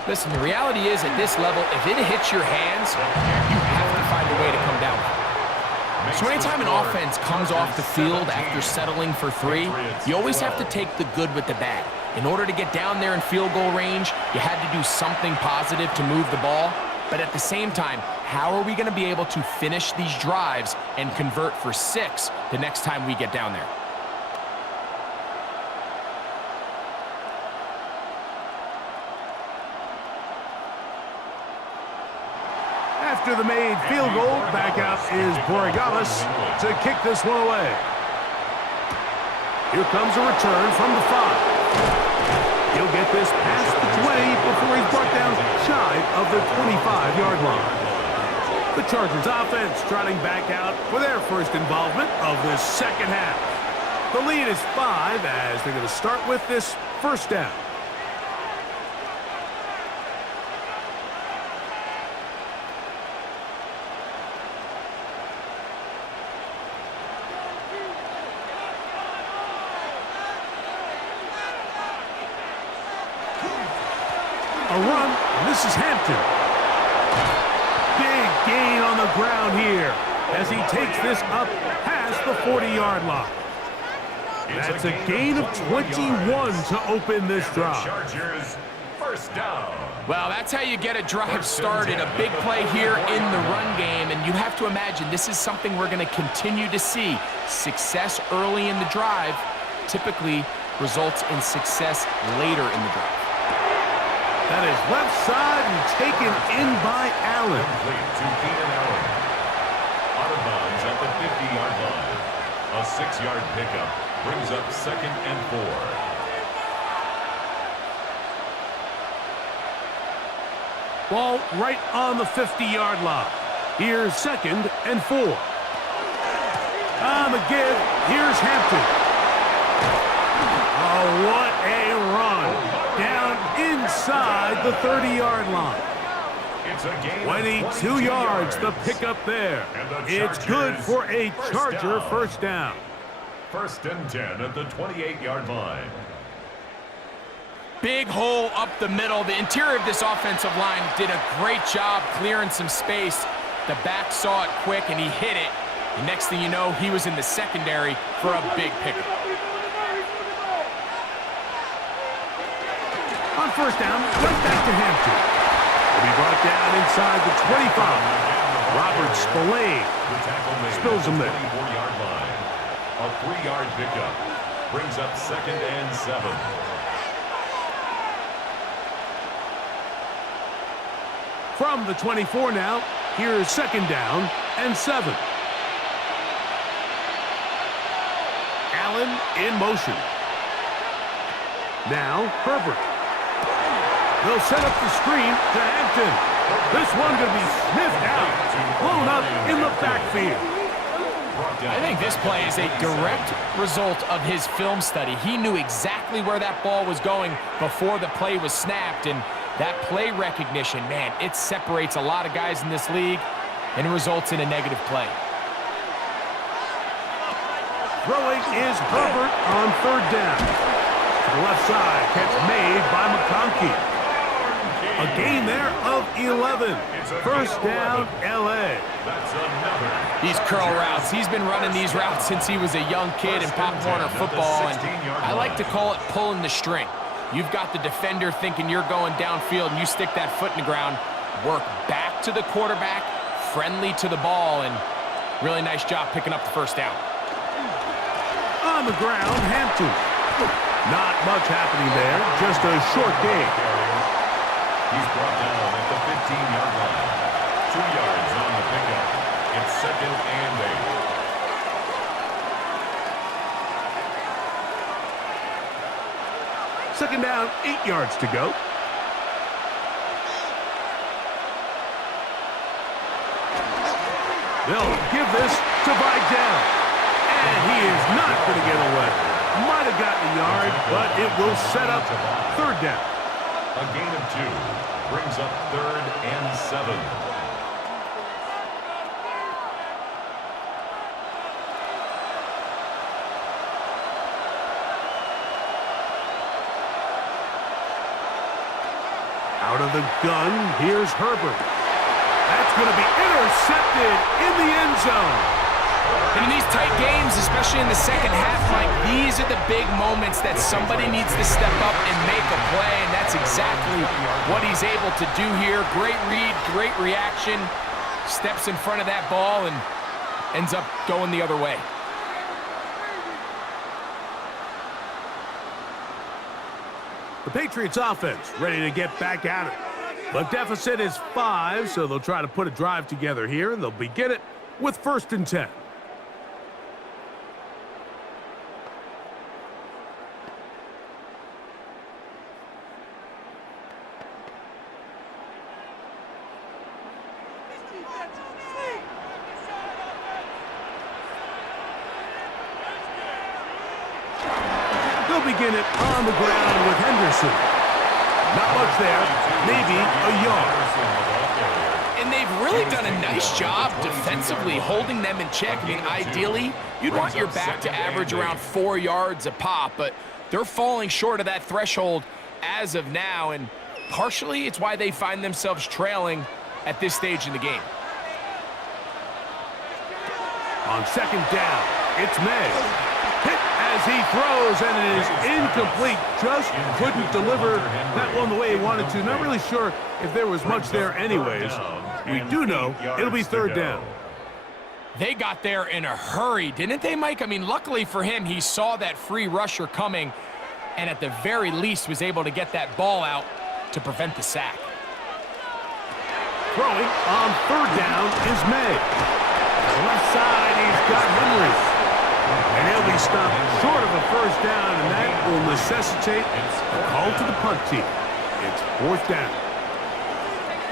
listen, the reality is at this level, if it hits your hands, you have to find a way to come down. So anytime an offense comes off the field after settling for 3, you always have to take the good with the bad. In order to get down there in field goal range, you had to do something positive to move the ball. But at the same time, how are we going to be able to finish these drives and convert for 6 the next time we get down there? After the made field goal, back out is Borregales to kick this one away. Here comes a return from the 5. He'll get this past the 20 before he's brought down shy of the 25-yard line. The Chargers offense trotting back out for their first involvement of this 2nd half. The lead is 5 as they're going to start with this 1st down. A run, and this is Hampton. Big gain on the ground here as he takes this up past the 40-yard line. That's a gain of 21 to open this drive. first down. Well, that's how you get a drive started. A big play here in the run game, and you have to imagine this is something we're going to continue to see. Success early in the drive typically results in success later in the drive. That is left side and taken in by Allen. Complete to Keenan Allen. Out of bounds at the 50-yard line. A 6-yard pickup brings up 2nd and 4. Ball right on the 50-yard line. Here's 2nd and 4. On the give, here's Hampton. Oh, what a run. Down inside the 30-yard line. It's a gain 22 yards, the pickup there. It's good for a Charger first down. 1st and 10 at the 28-yard line. Big hole up the middle. The interior of this offensive line did a great job clearing some space. The back saw it quick, and he hit it. The next thing you know, he was in the secondary for a big pickup. On first down, right back to Hampton. Will be brought down inside the 25. Robert Spillane spills him there. 24-yard line. A 3-yard pickup brings up 2nd and 7. From the 24 now, here's 2nd down and 7. Allen in motion. Now Herbert. They'll set up the screen to Hampton. This one going to be sniffed out, blown up in the backfield. I think this play is a direct result of his film study. He knew exactly where that ball was going before the play was snapped, and that play recognition, man, it separates a lot of guys in this league and results in a negative play. Throwing is Herbert on 3rd down. To the left side, catch made by McConkey. A gain there of 11. First down, L.A. These curl routes, he's been running these routes since he was a young kid in Pop Warner football, and I like to call it pulling the string. You've got the defender thinking you're going downfield, and you stick that foot in the ground, work back to the quarterback, friendly to the ball, and really nice job picking up the first down. On the ground, Hampton. Not much happening there, just a short gain. He's brought down at the 15-yard line. 2 yards on the pickup. It's 2nd and 8. 2nd down, 8 yards to go. They'll give this to Vidal. And he is not going to get away. Might have gotten a yard, but it will set up 3rd down. A gain of 2 brings up 3rd and 7. Out of the gun, here's Herbert. That's going to be intercepted in the end zone. And in these tight games, especially in the second half, Mike, these are the big moments that somebody needs to step up and make a play, and that's exactly what he's able to do here. Great read, great reaction, steps in front of that ball and ends up going the other way. The Patriots offense ready to get back at it. The deficit is 5, so they'll try to put a drive together here, and they'll begin it with 1st and 10. They'll begin it on the ground with Henderson. Not much there, maybe a yard. And they've really done a nice job defensively holding them in check. I mean, ideally, you'd want your back to average around 4 yards a pop, but they're falling short of that threshold as of now, and partially it's why they find themselves trailing at this stage in the game. On 2nd down, it's May. Hit as he throws, and it is incomplete. Just couldn't deliver that one the way he wanted to. Not really sure if there was much there anyways. We do know it'll be third down. They got there in a hurry, didn't they, Mike? I mean, luckily for him, he saw that free rusher coming and at the very least was able to get that ball out to prevent the sack. Throwing on third down is May. Left side, he's got Henry. And he'll be stopped short of a first down, and that will necessitate a call to the punt team. It's fourth down.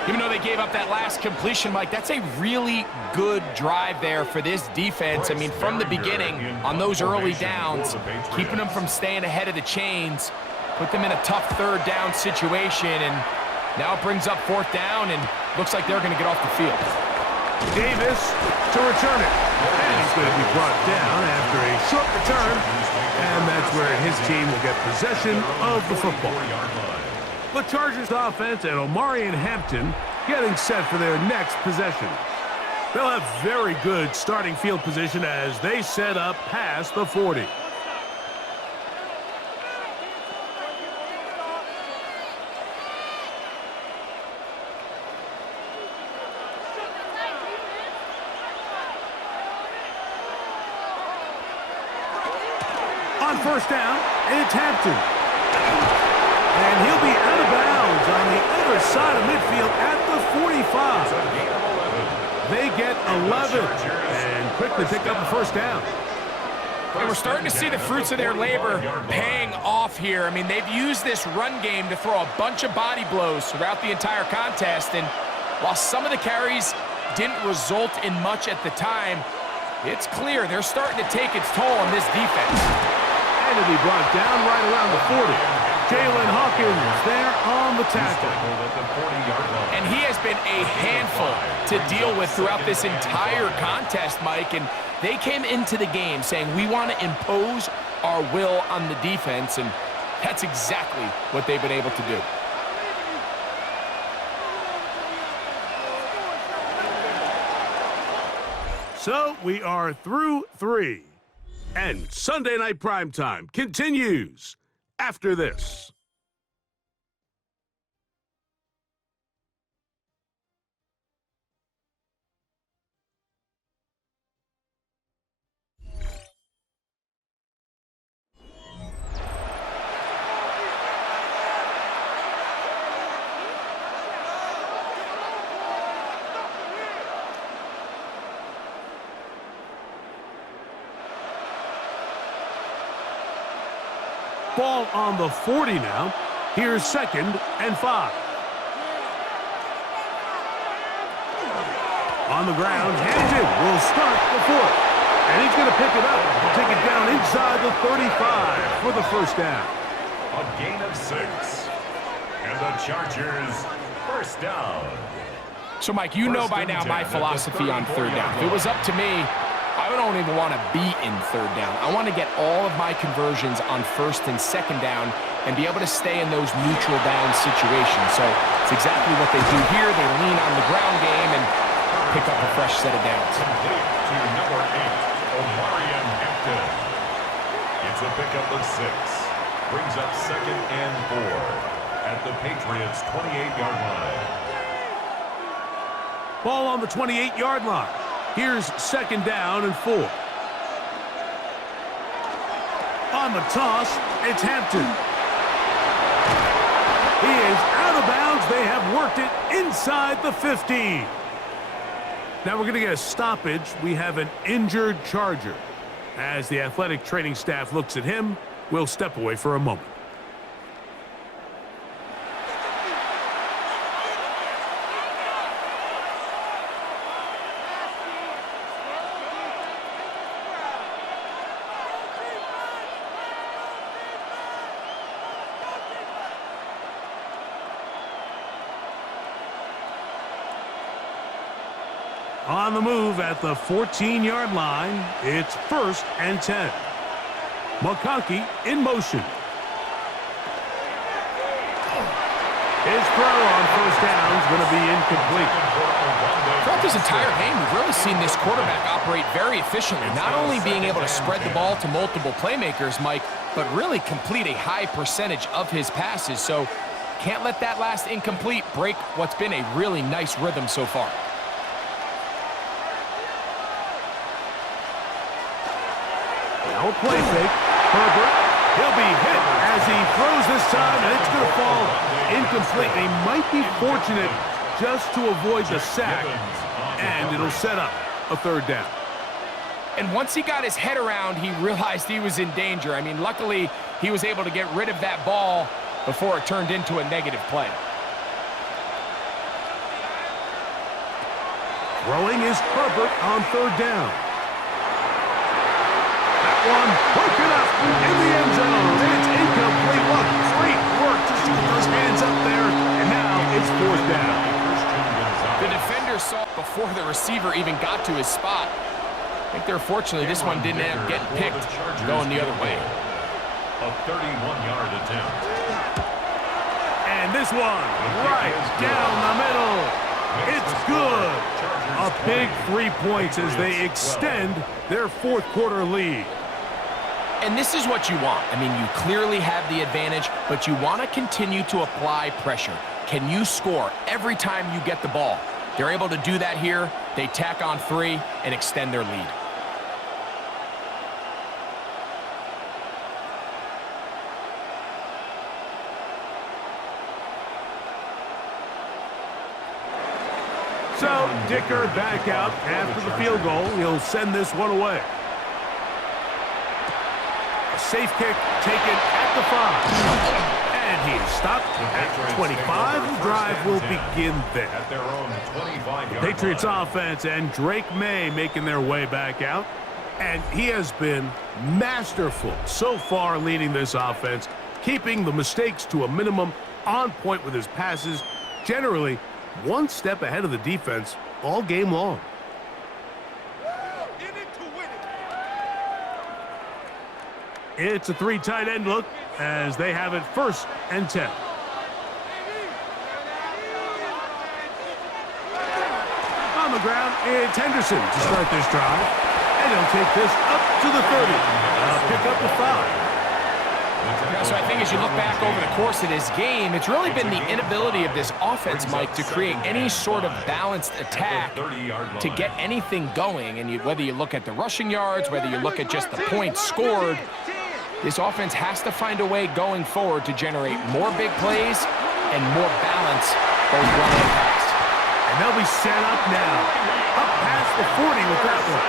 Even though they gave up that last completion, Mike, that's a really good drive there for this defense. I mean, from the beginning, on those early downs, keeping them from staying ahead of the chains, put them in a tough third down situation, and now it brings up fourth down, and looks like they're going to get off the field. Davis to return it. And he's going to be brought down after a short return, and that's where his team will get possession of the football. The Chargers offense and Omarion Hampton getting set for their next possession. They'll have very good starting field position as they set up past the 40. On first down, it's Hampton. And he'll be out of bounds on the other side of midfield at the 45. They get 11 and quickly pick up a first down. And we're starting to see the fruits of their labor paying off here. I mean, they've used this run game to throw a bunch of body blows throughout the entire contest. And while some of the carries didn't result in much at the time, it's clear they're starting to take its toll on this defense. And it'll be brought down right around the 40. Jalen Hawkins there on the tackle. And he has been a handful to deal with throughout this entire contest, Mike. And they came into the game saying, we want to impose our will on the defense. And that's exactly what they've been able to do. So we are through 3. And Sunday Night Primetime continues after this. Ball on the 40 now. Here's 2nd and 5. On the ground, Hampton will start the 4th. And he's going to pick it up and take it down inside the 35 for the first down. A gain of 6. And the Chargers first down. So, Mike, you know by now my philosophy on third down. If it was up to me, I don't even want to be in third down. I want to get all of my conversions on first and second down and be able to stay in those neutral down situations. So it's exactly what they do here. They lean on the ground game and pick up a fresh set of downs. Complete to number 8, Omarion Hampton. It's a pickup of 6. Brings up 2nd and 4 at the Patriots' 28-yard line. Ball on the 28-yard line. Here's 2nd down and 4. On the toss, it's Hampton. He is out of bounds. They have worked it inside the 15. Now we're going to get a stoppage. We have an injured Charger. As the athletic training staff looks at him, we'll step away for a moment. On the move at the 14-yard line, it's 1st and 10. McConkey in motion. His throw on first down is going to be incomplete. Throughout this entire game, we've really seen this quarterback operate very efficiently, not only being able to spread the ball to multiple playmakers, Mike, but really complete a high percentage of his passes. So can't let that last incomplete break what's been a really nice rhythm so far. Now a play fake. Herbert, he'll be hit as he throws this time, and it's going to fall incomplete. They might be fortunate just to avoid the sack, and it'll set up a third down. And once he got his head around, he realized he was in danger. I mean, luckily, he was able to get rid of that ball before it turned into a negative play. Throwing is Herbert on third down. That one broken up in the end zone. It's incomplete. What great work to shoot those hands up there. And now it's fourth down. The defender saw it before the receiver even got to his spot. I think they're fortunately this one didn't end up getting picked, going the other way. A 31-yard attempt. And this one right down the middle. It's good. A big 3 points as they extend their fourth quarter lead. And this is what you want. I mean, you clearly have the advantage, but you want to continue to apply pressure. Can you score every time you get the ball? They're able to do that here. They tack on 3 and extend their lead. So Dicker back out after the field goal. He'll send this one away. A safe kick taken at the 5. And he is stopped at 25. The drive will begin there. At their own 25-yard Patriots offense and Drake May making their way back out. And he has been masterful so far leading this offense, keeping the mistakes to a minimum, on point with his passes, generally one step ahead of the defense all game long. It's a 3 tight end look as they have it 1st and 10. On the ground, it's Henderson to start this drive. And he'll take this up to the 30. Pick up the 5. So I think as you look back over the course of this game, it's really been the inability of this offense, Mike, to create any sort of balanced attack to get anything going. And whether you look at the rushing yards, whether you look at just the points scored, this offense has to find a way going forward to generate more big plays and more balance both run and pass. And they'll be set up now. Up past the 40 with that one.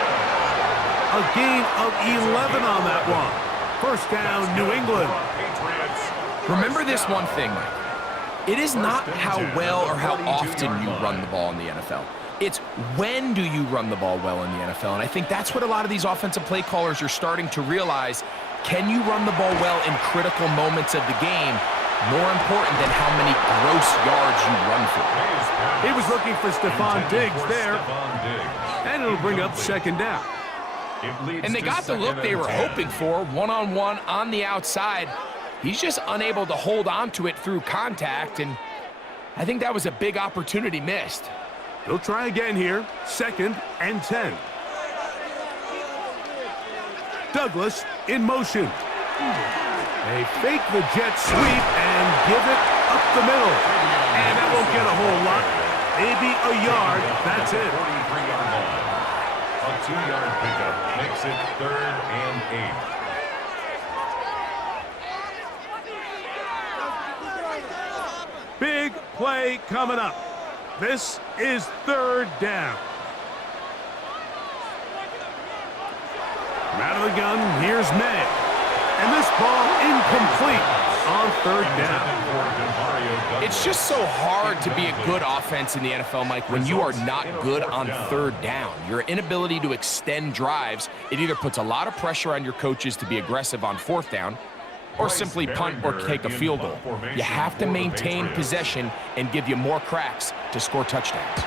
A gain of 11 on that one. First down, New England. Remember this one thing, Mike. It is not how well or how often you run the ball in the NFL. It's when do you run the ball well in the NFL. And I think that's what a lot of these offensive play callers are starting to realize. Can you run the ball well in critical moments of the game? More important than how many gross yards you run for. He was looking for Stephon Diggs there. And it'll bring up second down. And they got the look they were hoping for, one-on-one on the outside. He's just unable to hold on to it through contact, and I think that was a big opportunity missed. He'll try again here, 2nd and 10. Douglas in motion. They fake the jet sweep and give it up the middle. And that won't get a whole lot. Maybe a yard. That's it. 43-yard line. A 2-yard pickup makes it 3rd and 8. Big play coming up. This is 3rd down. From out of the gun, here's May. And this ball incomplete on 3rd down. It's just so hard to be a good offense in the NFL, Mike, when you are not good on 3rd down. Your inability to extend drives, it either puts a lot of pressure on your coaches to be aggressive on 4th down or simply punt or take a field goal. You have to maintain possession and give you more cracks to score touchdowns.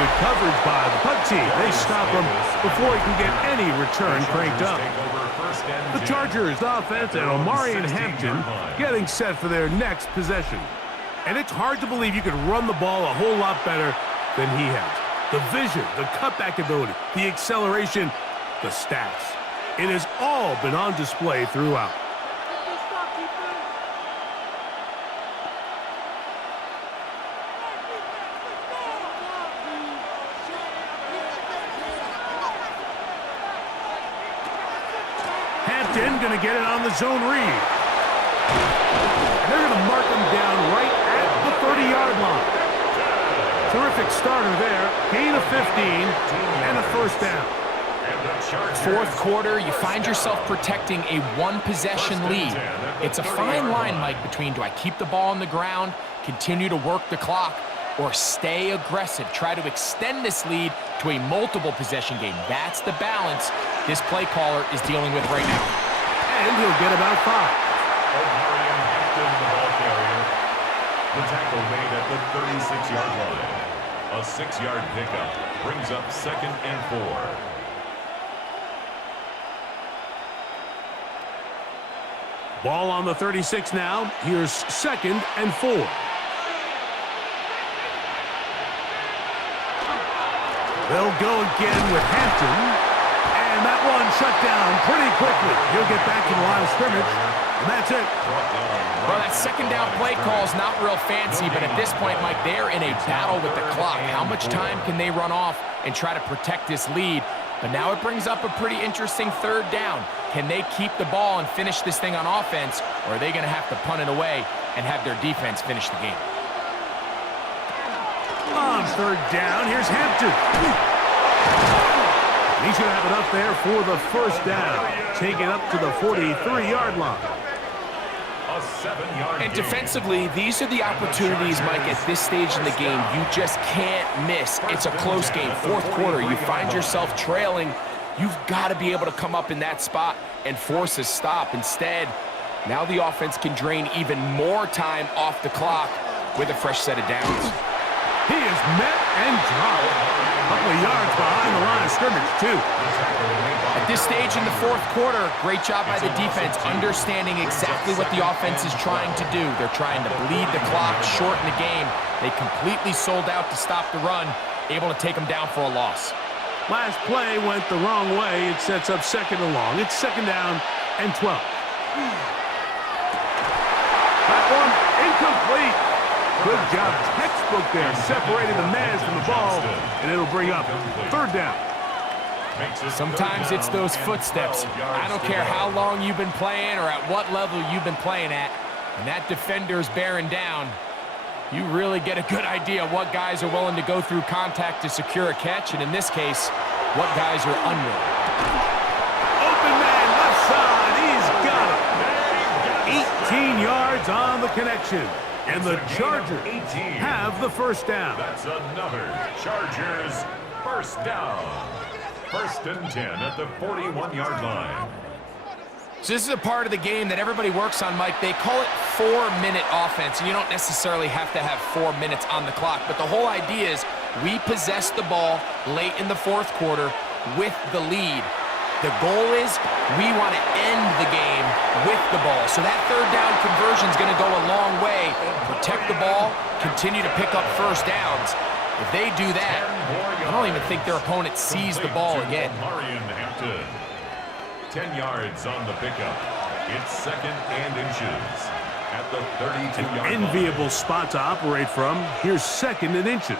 Good coverage by the punt team. They stop him before he can get any return cranked up. The Chargers offense and Omarion Hampton getting set for their next possession. And it's hard to believe you could run the ball a whole lot better than he has. The vision, the cutback ability, the acceleration, the stats. It has all been on display throughout. Hampton going to get it on the zone read. And they're going to mark him down right at the 30-yard line. Terrific starter there. Gain of 15 and a first down. Fourth quarter, you find yourself protecting a one-possession lead. It's a fine line, Mike, between do I keep the ball on the ground, continue to work the clock, or stay aggressive, try to extend this lead to a multiple-possession game. That's the balance this play caller is dealing with right now. And he'll get about 5. Omarion Hampton, the ball carrier. The tackle made at the 36-yard line. A 6-yard pickup brings up 2nd and 4. Ball on the 36 now. Here's 2nd and 4. They'll go again with Hampton. And that one shut down pretty quickly. He'll get back to the line of scrimmage. And that's it. Well, that second down play call is not real fancy, but at this point, Mike, they're in a battle with the clock. How much time can they run off and try to protect this lead? But now it brings up a pretty interesting 3rd down. Can they keep the ball and finish this thing on offense, or are they going to have to punt it away and have their defense finish the game? On 3rd down, here's Hampton. He should have it up there for the first down. Take it up to the 43-yard line. A 7-yard And defensively, these are the opportunities, Mike, at this stage in the game you just can't miss. It's a close game. Fourth quarter, you find yourself trailing. You've got to be able to come up in that spot and force a stop. Instead, now the offense can drain even more time off the clock with a fresh set of downs. He is met and dropped. A couple of yards behind the line of scrimmage, too. At this stage in the fourth quarter, great job by the defense understanding exactly what the offense is trying to do. They're trying to bleed the clock, shorten the game. They completely sold out to stop the run, able to take them down for a loss. Last play went the wrong way. It sets up 2nd and long. It's 2nd down and 12. That one incomplete. Good job, textbook there, separating the man from the ball, and it'll bring up 3rd down. Sometimes it's those footsteps. I don't care how long you've been playing or at what level you've been playing at, and that defender's bearing down. You really get a good idea of what guys are willing to go through contact to secure a catch, and in this case, what guys are unwilling. Open man, left side, he's got it. 18 yards on the connection. And the Chargers have the first down. That's another Chargers first down. 1st and 10 at the 41-yard line. So this is a part of the game that everybody works on, Mike. They call it 4-minute offense. You don't necessarily have to have 4 minutes on the clock, but the whole idea is we possess the ball late in the fourth quarter with the lead. The goal is we want to end the game with the ball. So that 3rd down conversion is going to go a long way. Protect the ball, continue to pick up first downs. If they do that, I don't even think their opponent sees the ball again. Omarion Hampton. 10 yards on the pickup. It's 2nd and inches at the 32-yard line. Enviable spot to operate from. Here's 2nd and inches.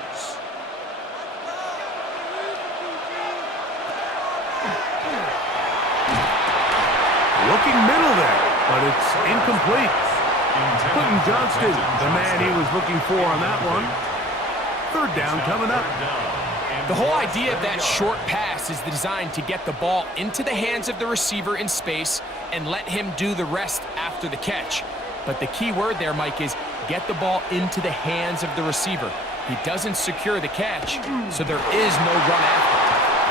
Looking middle there, but it's incomplete. Quentin Johnston, the man he was looking for on that one. 3rd down coming up. The whole idea of that short pass is designed to get the ball into the hands of the receiver in space and let him do the rest after the catch. But the key word there, Mike, is get the ball into the hands of the receiver. He doesn't secure the catch, so there is no run after.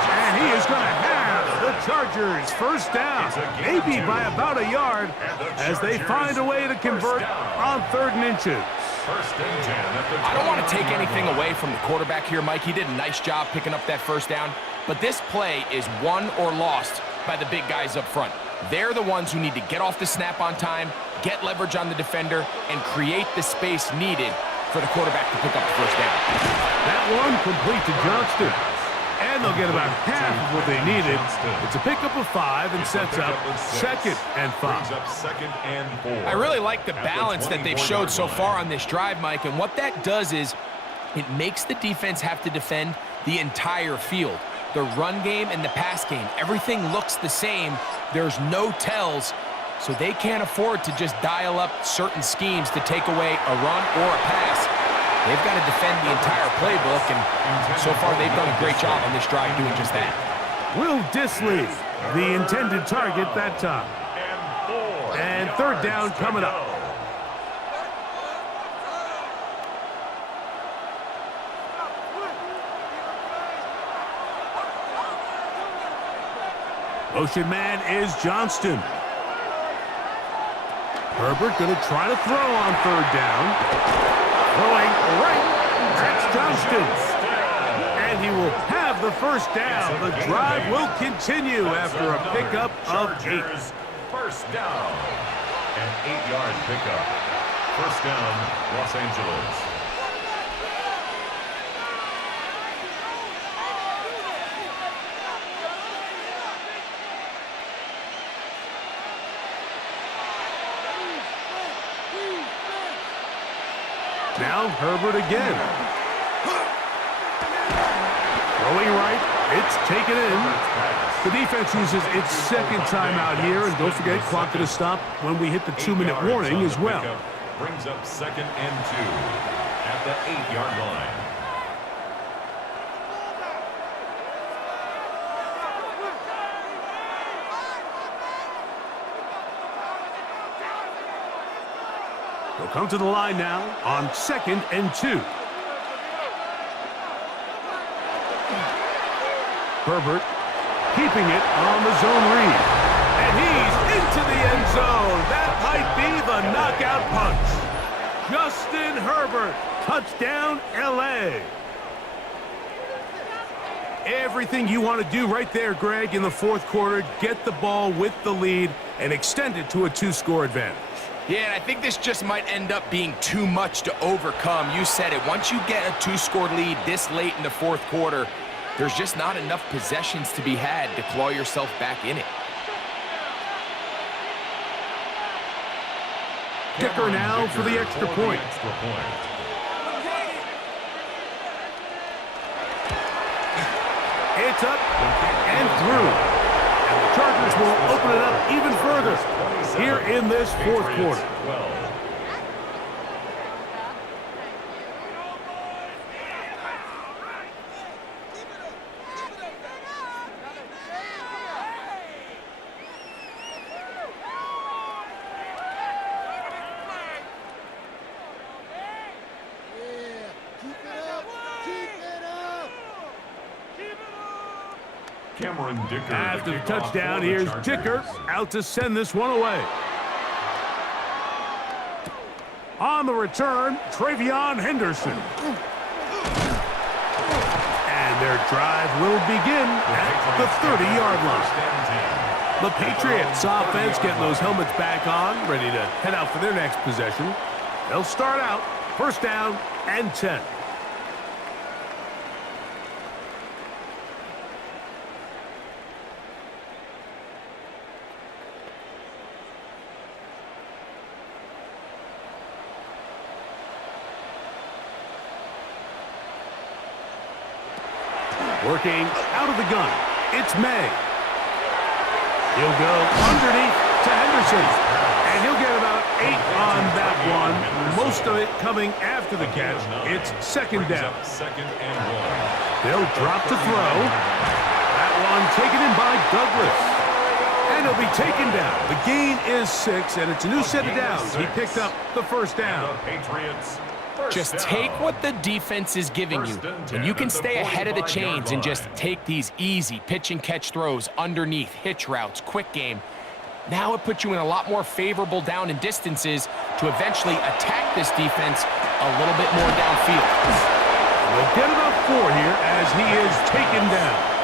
And he is going to have The Chargers first down, maybe by about a yard, as they find a way to convert on 3rd and inches. First and 10 at the I don't want to take anything away from the quarterback here, Mike. He did a nice job picking up that first down. But this play is won or lost by the big guys up front. They're the ones who need to get off the snap on time, get leverage on the defender, and create the space needed for the quarterback to pick up the first down. That one complete to Johnston. And they'll get about half of what they needed. It's a pickup of 5 and sets up 2nd and 5. I really like the balance that they've showed so far on this drive, Mike, and what that does is it makes the defense have to defend the entire field. The run game and the pass game, everything looks the same. There's no tells, so they can't afford to just dial up certain schemes to take away a run or a pass. They've got to defend the entire playbook, and so far they've done a great job on this drive doing just that. Will Disley, the intended target that time. And 3rd down coming up. Motion man is Johnston. Herbert going to try to throw on 3rd down. Throwing right, that's Johnston. And he will have the first down. The drive will continue after a pickup of 8. First down. An 8-yard pickup. First down, Los Angeles. Now Herbert again. Throwing right, it's taken in. The defense uses its 2nd timeout here, and don't forget, clock to stop when we hit the 2-minute warning as well. Brings up 2nd and 2 at the 8-yard line. They'll come to the line now on 2nd and 2. Herbert keeping it on the zone read. And he's into the end zone. That might be the knockout punch. Justin Herbert, touchdown LA. Everything you want to do right there, Greg, in the 4th quarter, get the ball with the lead and extend it to a 2-score advantage. Yeah, and I think this just might end up being too much to overcome. You said it. Once you get a 2-score lead this late in the 4th quarter, there's just not enough possessions to be had to claw yourself back in it. Kicker now for the extra point. It's up and through. And the Chargers will open it up even further here in this 4th quarter. After the touchdown, here's Dicker out to send this one away. On the return, Travion Henderson. And their drive will begin at the 30-yard line. The Patriots offense getting those helmets back on, ready to head out for their next possession. They'll start out first down and 10. Working out of the gun, it's May. He'll go underneath to Henderson, and he'll get about 8 on that one, most of it coming after the catch. It's 2nd down. They'll drop to throw. That one taken in by Douglas, and he'll be taken down. The gain is 6, and it's a new set of downs. He picked up the first down. The Patriots Just take what the defense is giving you, and you can stay ahead of the chains and just take these easy pitch and catch throws underneath, hitch routes, quick game. Now it puts you in a lot more favorable down and distances to eventually attack this defense a little bit more downfield. They'll get about 4 here as he is taken down.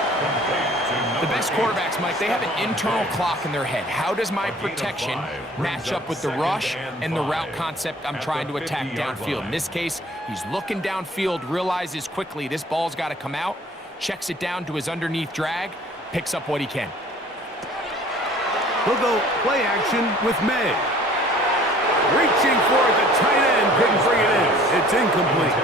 The best quarterbacks, Mike, they have an internal clock in their head. How does my protection match up with the rush and the route concept I'm trying to attack downfield? In this case, he's looking downfield, realizes quickly this ball's got to come out, checks it down to his underneath drag, picks up what he can. He'll go play action with May. Reaching for it, the tight end couldn't bring it in. It's incomplete.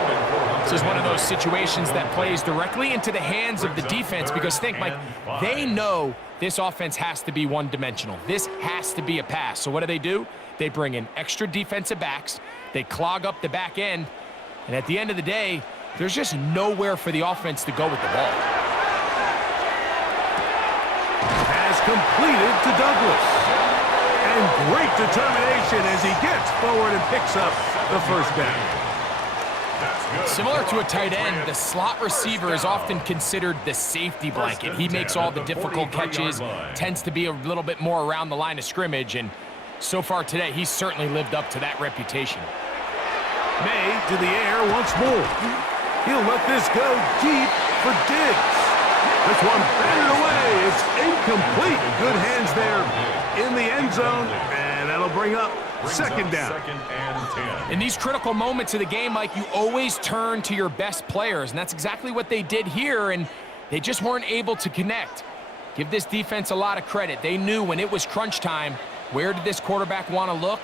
This is one of those situations that plays directly into the hands of the defense because think, Mike, they know this offense has to be one-dimensional. This has to be a pass. So what do? They bring in extra defensive backs. They clog up the back end. And at the end of the day, there's just nowhere for the offense to go with the ball. Has completed to Douglas. And great determination as he gets forward and picks up the first down. Similar to a tight end, the slot receiver is often considered the safety blanket. He makes all the difficult catches, tends to be a little bit more around the line of scrimmage, and so far today, he's certainly lived up to that reputation. May to the air once more. He'll let this go deep for Diggs. This one batted away. It's incomplete. Good hands there in the end zone, and that'll bring up second down. In these critical moments of the game, Mike, you always turn to your best players, and that's exactly what they did here, and they just weren't able to connect. Give this defense a lot of credit. They knew when it was crunch time, where did this quarterback want to look,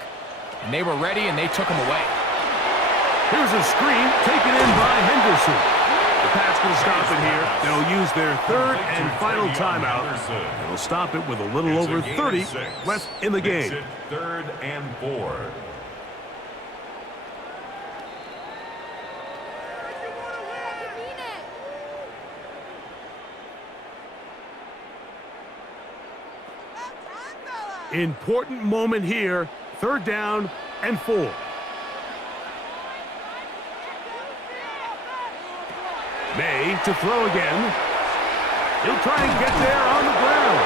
and they were ready, and they took him away. Here's a screen taken in by Henderson. The Pats will stop it here. They'll use their third and final timeout. They'll stop it with a little over 30 left in the game. Third and 4. Important moment here. Third down and 4. May to throw again. He'll try and get there on the ground.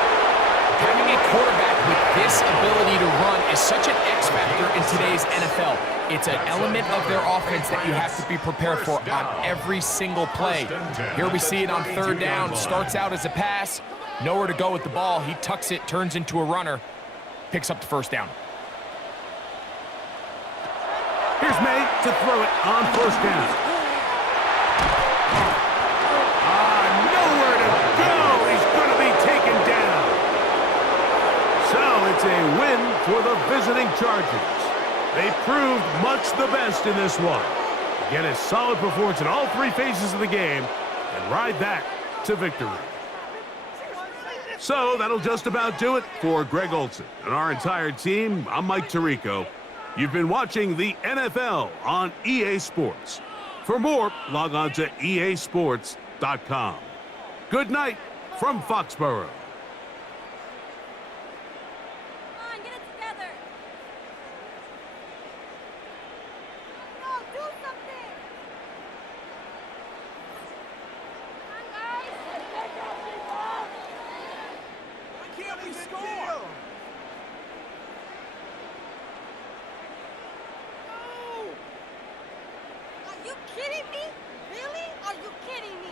Having a quarterback with this ability to run is such an X factor in today's NFL. It's an element of their offense that you have to be prepared for on every single play. Here we see it on third down. Starts out as a pass. Nowhere to go with the ball. He tucks it, turns into a runner, picks up the first down. Here's May to throw it on first down. Nowhere to go. He's going to be taken down. So it's a win for the visiting Chargers. They proved much the best in this one. Get a solid performance in all 3 phases of the game and ride that to victory. So that'll just about do it for Greg Olson and our entire team. I'm Mike Tirico. You've been watching the NFL on EA Sports. For more, log on to easports.com. Good night from Foxborough. Come on, get it together. Come on, do something. Come on, guys. Why can't we score? Are you kidding me? Really? Are you kidding me?